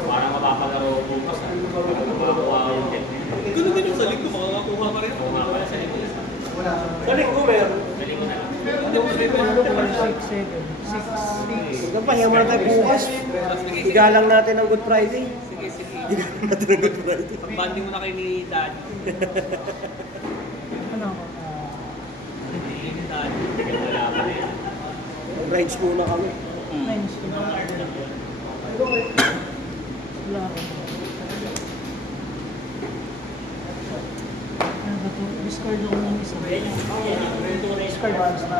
Parang mapapalaro ko bukas. Parang makakuha ko yung jet. Ganun din yung sa linggo, makakakuha pa rin. Oo nga pala sa likod. Wala. Balik ko meron. Sa likod na lang. 6, 7, 6. Ito pa, yung mga tayo bukas. Igalang natin ang Good Friday. Sige, sige. Igalang natin ang Good Friday. Pag-banding mo na kayo ni Daddy. Ano ako? Ni Daddy. Wala pa na yan. Rides muna kami. Minus 2. Wala ako. Ano ba ito? Discard ako ng isa. Discard ako sa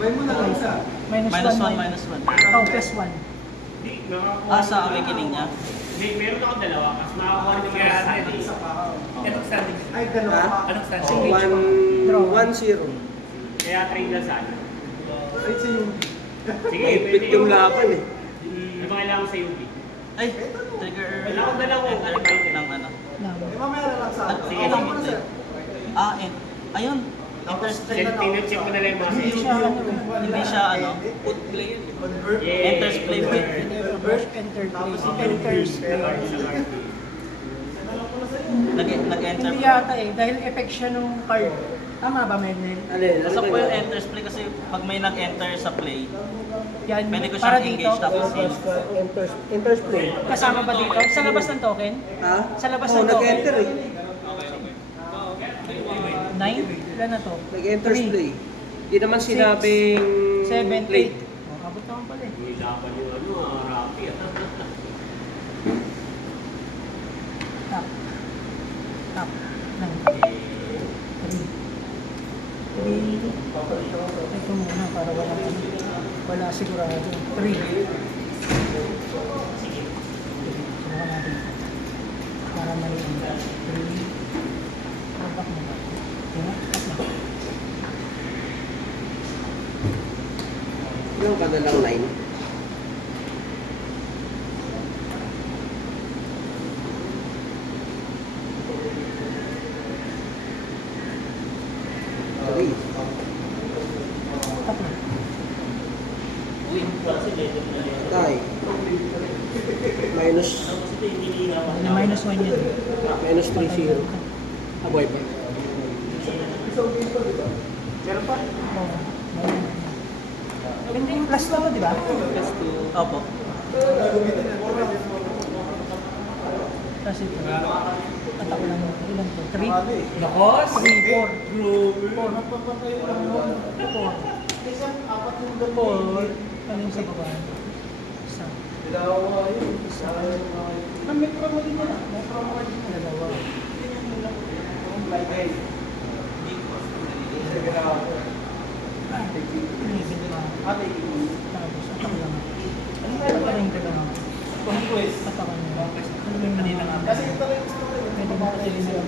Buy mo na lang isa. Minus Minus 1. 1, minus 1. Oh, plus 1. Hindi, makakuha. Ah, sa awakening niya? Hindi, meron akong dalawa. Kasi makakuha rin kaya natin. Isa pa. Anong standing? Ay, dalawa Ha? pa. Anong standing? 1-0. Kaya trade lang sana. Ay, sa yung... Sige, Mahigpit yung laban eh. Ano ba kailangan sa UP? Ay, trigger. Wala akong dalawa. Ng ano? Lang. Eh, mamaya na lang sa... Sige, Alam mo na, sir. Ah, and, ayun. Interest. Check mo na lang yung mga Hindi sales. siya ano. Hindi siya ano. Put play yun eh. Convert. Yay! Enters play with. Reverse enter place. Enters place. Nag-enter. Hindi yata eh. Dahil effect siya nung card. Tama ba, Mernel? Alin? Nasa po yung enters play kasi pag may nag-enter sa play, Yan. pwede ko Para siyang dito. engage tapos save. Enters play. Kasama ba dito? Sa labas ng token? Ha? Sa labas Oo, ng token? nag-enter eh. 9? Ilan na to? Nag-enters Three. play. Di naman sinabing 7, 8. late. Oh, abot naman pala eh. Hindi laban yung ano, Rocky. Tap. Tap. 9. 3. Ito muna para wala sigurado. 3. Subukan natin. Para may 3. Tap mo ba? Tap na. Ilang ka na lang 9? Three. Tap na. Tay. Minus Minus 1 yan. minus 3-0. Aboy pa. Meron pa? Oo. Hindi, plus na to, di ba? Opo. Tapos ito. Atak ko lang. Ilan to? 3? Lakos! 3, 4. Napapatayo lang yun. 4. Kasi apat yung 4. Ano yung sa baba? Isa. Dalawa yun. Isa. May promo din na. May promo din na. Dalawa. Yung blind guide. Sige na ako. 11 pa. Ate, Tapos atak lang. Patayin ko lang. conquest. Atak ko lang. Ano yung kanina nga? Kasi ito lang yung story. Pwede mo kasi sila.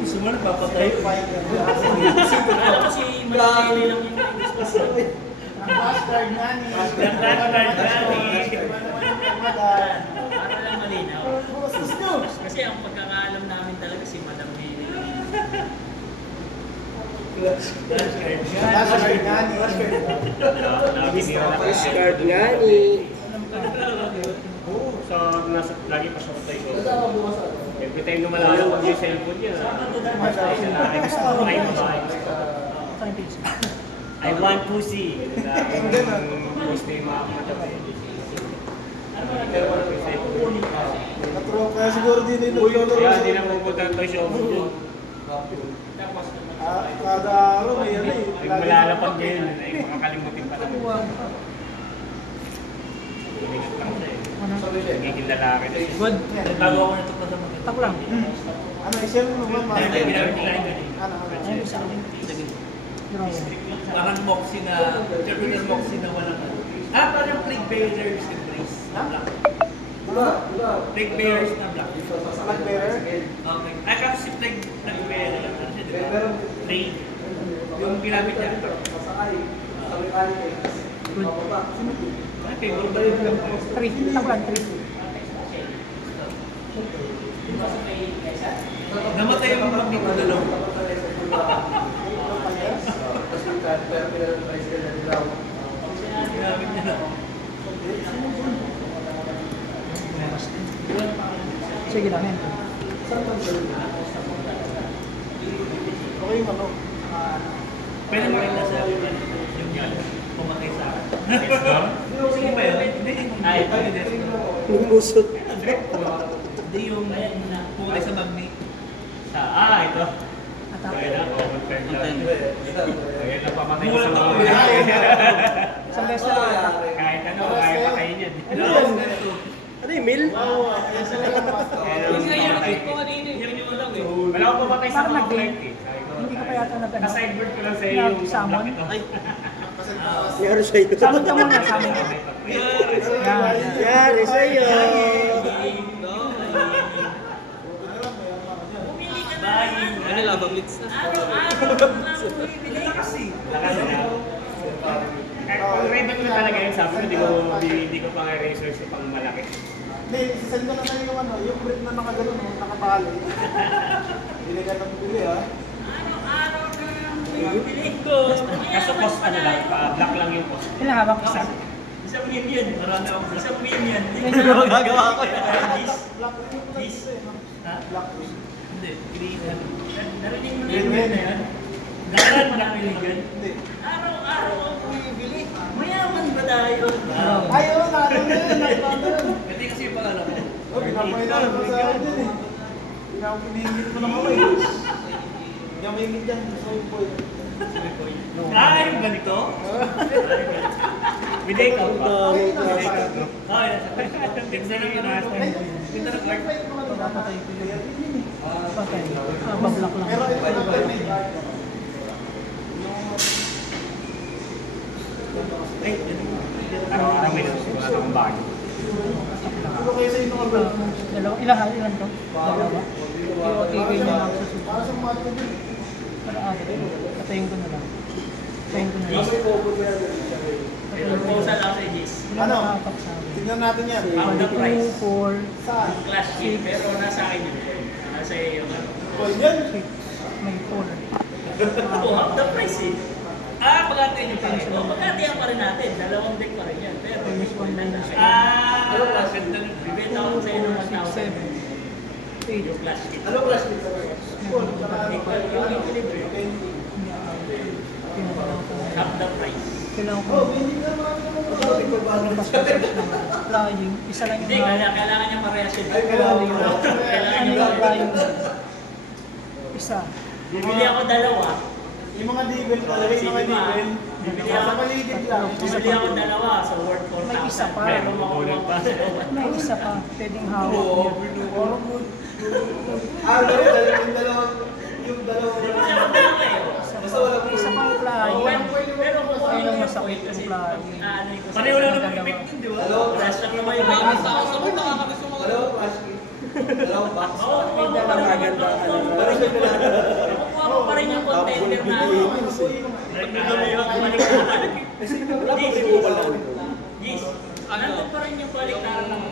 Gusto mo nagpapatay. Alam ko si Manatili lang yung gusto ko. Ang flashcard nga ni. Ang flashcard nga ni. Para lang malinaw. Bostos nyo. Kasi ang pagkakaalam namin talaga si Madam Mili. Flashcard nga ni. Card nga ni. Oo, sa nasa lagi pa siya tayo. Every time na malalawag yung cellphone niya, I want pussy. Ang post na yung mga kamatabi. Naturo kaya siguro din yung naglolo. Kaya hindi na pupunta ang toy shop. Kada araw may ano eh. Yung malalapag niya yun, ay makakalimutin pa lang. Umigat lang siya eh. Nagiging lalaki na siya. Good. Bago ako natuto sa mga. Atak lang. Ano, i-share mo naman. Ano, Ayun ko sa akin. Drawer. Parang moxie na, terminal moxie na walang ano. Parang plague bearers and brace na black. Plague bearers na black. Blackbearer? Okay. Kasi si plague bearer lang ano siya, di ba? Plague. Yung ginamit niya. Good. Ay, favor ba yun? 3. Atak lang. 3. Namatay yung mga dito dalawa. Ginamit niya na. Sige lang yan. Okay yung ano. Pwede mo rin nasa yung yan. Pumatay sa akin. Sige ba yun? Hindi. Ay, Lumusot. Hindi yung kulay sa magnet. ito. Atak. Kaya na, confirm lang. Kaya na pamatay ko sa Mula mga to. Isang beses na lang atak. Kahit ano, kaya patayin yan. Ano yung mil? Kaya na, Yung ngayon, pamatay. ko kanina, yun yung lang eh. Wala akong pamatay sa Parang mga nag-game. flight eh. Sabi ko, Hindi ka pa yata nag-ano. Ka-sideboard ko lang sa iyo yung Salmon? block ito. Yari sa'yo. Samon ka muna, samon. Yan. Yari sa'yo. Ano lang, maglits na. Araw-araw lang bumibili. Lakas na. Kahit pang rebel ko na talaga yun, sabi ko, hindi ko pang research sa pang malaki. Hindi, sisend ko na tayo yung ano, yung brick na nakagano, nakabali. Bili ka ng bili ha. Araw-araw na lang bumibili ko. Kaso post ano lang, black lang yung post. Ilang hawak isa? Isang million. Marami akong isang million. Hindi ba magagawa ko yan? Black yung This. Ha? black. Hindi. Green. Narinig mo na yung word na yan? Nakaraan mo na piligan? Hindi. Araw-araw ako bumibili. Mayaman ba tayo? Ayaw na, ano na yun, nakita yun. Hindi kasi yung pangalan ko. Oh, pinapailan ko sa akin yun eh. Pinapinihingit mo naman ako eh. Hindi ako mahingit dyan, soy boy. Yung ganito? Bidey ka pa. Ay, tignan lang yun. Tignan lang art. Papatay ko yun. Patay. Bablock lang. Pero ito na tayo may guard. Ay, yan. Araw-araw may nasusulat akong bago. Ano kayo sa inyo ka Dalawa. Ilan to? Dalawa. I-OTV na lang sa susunod. Para sa mga ito din. Para atin. Patayin ko na lang. Patayin ko na lang. Proposal ako sa Jis. Ilan Ano? nakakap sa akin? Tignan natin yan. Pound the price. 2, 4, Saan? Clash kit. Pero nasa akin yun. Nasa iyo yung ano. Coin yan. 6. May 4. Oh, half the price eh. Pagkati nyo pa rin. Pagkatiyan pa rin natin. Dalawang deck pa rin yan. Pero Minus 1 minus 2. ganda nun. Bibenta ko sa iyo ng 6, 1,000. 7, 8. Yung clash kit. Ano class dito? Cool. Yung equilibrium. Half the price. Kailangan ko. Oh, hindi na naman ako. Basta search lang. flying, isa lang Hindi, yung kailangan niya parehas yun. flying. Kailangan Ano niya yung flying? Isa. Bibili ako dalawa. Yung mga devil talaga, yung mga devil. Bibili Sa ako, paligid lang. bibili ako dalawa sa worth 4,000. May isa pa. Pero makuha pa. May isa pa, pwedeng hawak niya. Yung dalawang, Hindi ko siya madami eh. May isa pang flying. Pero kukuha Ayun ang ko masakit yun yung kasi flying. aanay ko sa Pareho lang Ang naman dalawa. effect yun, di ba? Flash lang naman yung baby. Makukuha ko pa rin yung contender na ano. Yes. Nandun pa rin yung baliktaran ng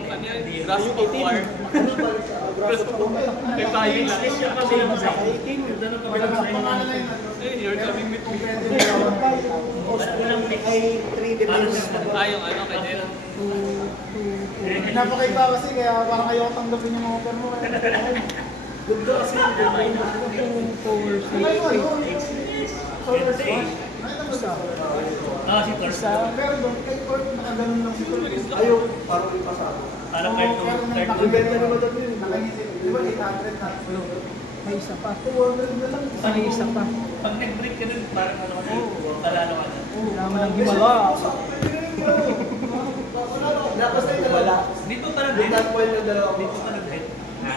Grass of War. May flying lang. Yes, yung kabilang side. Eh, you're coming with me. Walang mix. Ay, 3 dimensions na ba? Ah, yung ano, kay Jero. napakaiba kasi kaya parang ayaw tanggapin yung offer mo. Ganda kasi yung ganda. 2, 4, 6, 8. Isa. Ah, si Thor. Isa. Pero doon, kay Kurt, nakaganon lang si Kurt. Ayaw, parang yung pasado. Parang kayo Pero Thor. nakaganda naman doon yun. Nakangiti. Di ba 800 na? May isa pa. 200 na lang. May isa pa. Pag nag-break ka dun, parang ano ka dun, talalo ka dun. Kailangan ng himala. Dapat na wala. Dito pa nag-hit. Dito na dalawa. Dito pa nag-hit.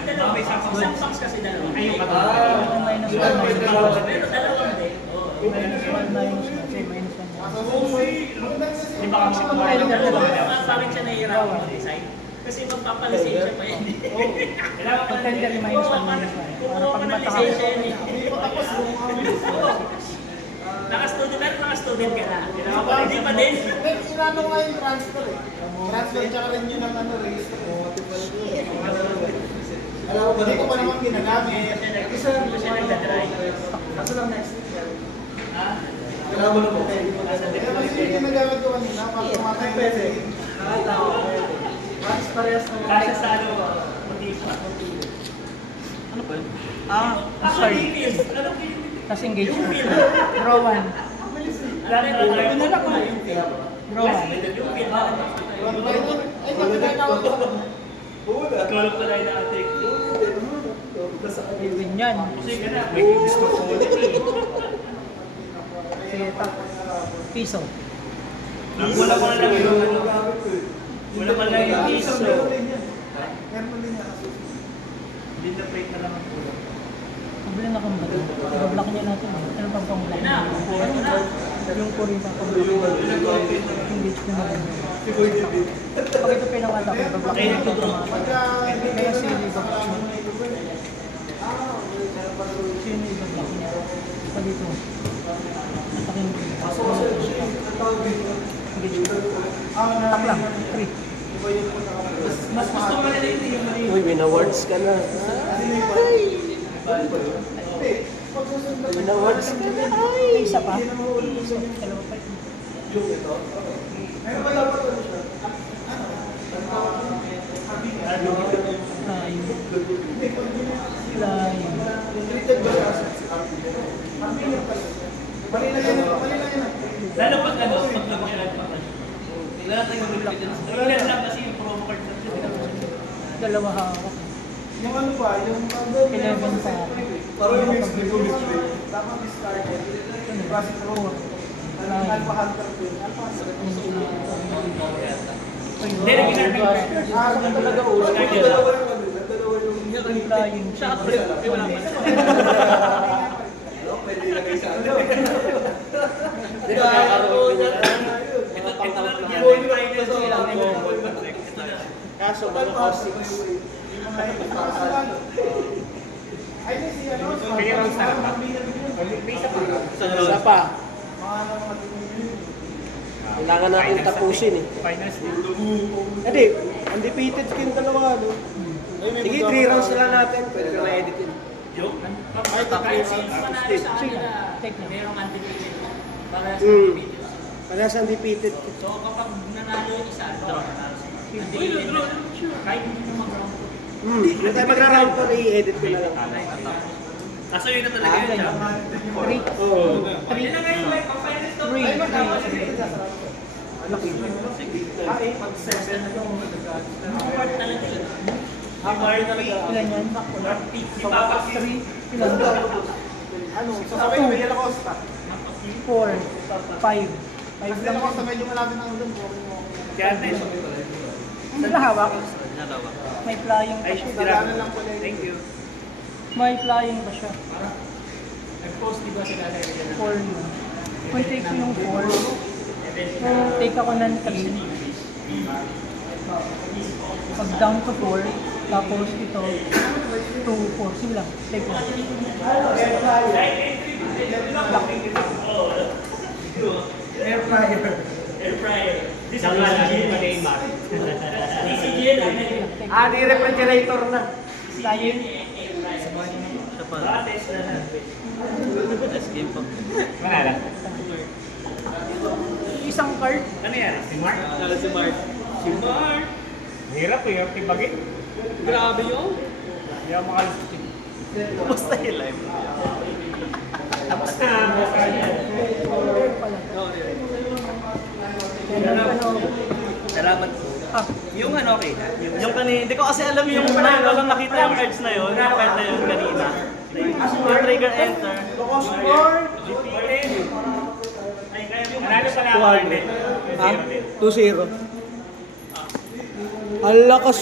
Dalawa. Isang box kasi dalawa. Ayun ka Minus 1, minus 1. Pero dalawang din. Minus 1, minus 1. Say, minus 1. Di ba kasi kung Ayun ka na lang. Bakit siya nahihirapan mag-design? Kasi magpapalisensya pa yan. kailangan pa Contender minus 1, minus 1. Para Kumuha pag ko ng mataka. lisensya yan eh. Naka-student pero naka-student ka na. Hindi pa din. Inano nga yung transfer eh. Transfer tsaka rin yun ang ano, register. Alam ko ba, hindi ko pa naman ginagamit. Hindi siya nagdadrive. Kaso lang next week yan. Ha? Kailangan mo lang po. Kaya kasi yung ginagamit ko kanina, para tumatay yung pwede. Mas parehas na Kaya sa ano, motif. Ano ba yun? Sorry. Anong film? Tapos engage mo. Draw 1. Draw 1. Yung film. Ay, pagkakawag ko. Tulog pa tayo na atik. Win yan. Kasi ka na, may gusto ko ulit eh. Sige, tap. Piso. Wala pa lang yung ano. Wala pa lang yung piso. Meron din yan. Hindi na break na lang ang tulog. Pabili na kang bato. I-block niya natin. Ano pang pang-block Na, niya? kukuha ko na. Yung Korean pang-block niya. Engage ko na rin. Pag ito pinangata ko, i-block niya ito. Kaya sili ba? Sino i-block niya? Pa dito. Atakin ko. Engage ko. Tak lang. 3. Mas gusto ko nila yung mali. Uy, win-awards ka na. Win-awards ka na. May isa pa. Dalawa pa. Flying. Flying. Lalo pag ano, pag nag-share pa ka. Wala tayong mag-reference. Ilan lang kasi yung promo card sa Dalawa hawak. Yung ano pa, yung 11 pa. parang yung mix with display. Dapat discarded. Classic roll. Alpha Hunter din. Alpha Hunter. Hindi, nag-ginagawa. Saka talaga ulo. Nagdalawa yung ano, nagdalawa yung Flying. Siya upgrade. Ay, wala pa. pwede ilagay sa ano. Di ba, kakaroon niya. Ito lang yung final sila. Kaso, mga costing. Ay, di si ano. Kaya raw sa harap. Isa pa. Kailangan natin tapusin eh. Finals din. Hindi, undefeated skin dalawa. No? Sige, 3 rounds na lang natin. Pwede ko na-edit yun. Kahit sino manalo sa kanila, Take na. merong undefeated. Para sa Hmm. undefeated. Parehas undefeated. So kapag nanalo yung isa, undefeated. Kahit hindi mo mag-round to. Hindi tayo magra-round to, i-edit ko na lang. Kaso yun na talaga yun. Three. Oo. Yun na ngayon, may pang-finals to. 3. Laki. Pag 7 na yung Part talaga eh. Ilan yan? Si Papa 3, ilan? ano, sasabay ko Bella Costa. 4, 5. 5 lang. Bella Costa medyo malapit na doon. Kaya na Hindi na hawak. May flying pa siya. Dalanan lang pala. Thank you. May flying pa siya. Nag-post di ba sila sa area na 4 yun. Kung take ko yung 4, kung take ako ng 3, pag down to 4, tapos ito, 2, 4, sila. Take 1. Air fryer. Air fryer. This is Saka lang DCG. yung Neymar. DCG lang. Ah, di refrigerator na. Flying. Wala lang. Isang card. Ano yan? Si Mark? Si Mark. Si Mark! Hirap eh, hirap tibagin. Grabe yun! Hindi ako makalustin. Basta yung live. Tapos na. Pala. Oo, yun. Ano, Salamat po. ah, Yung ano, okay na? Yung kanina, hindi ko kasi alam yung panalo lang nakita yung cards na yun, yung card na yun kanina. Yung trigger enter. Nanalo pala ako. Ha? 2-0. Ang lakas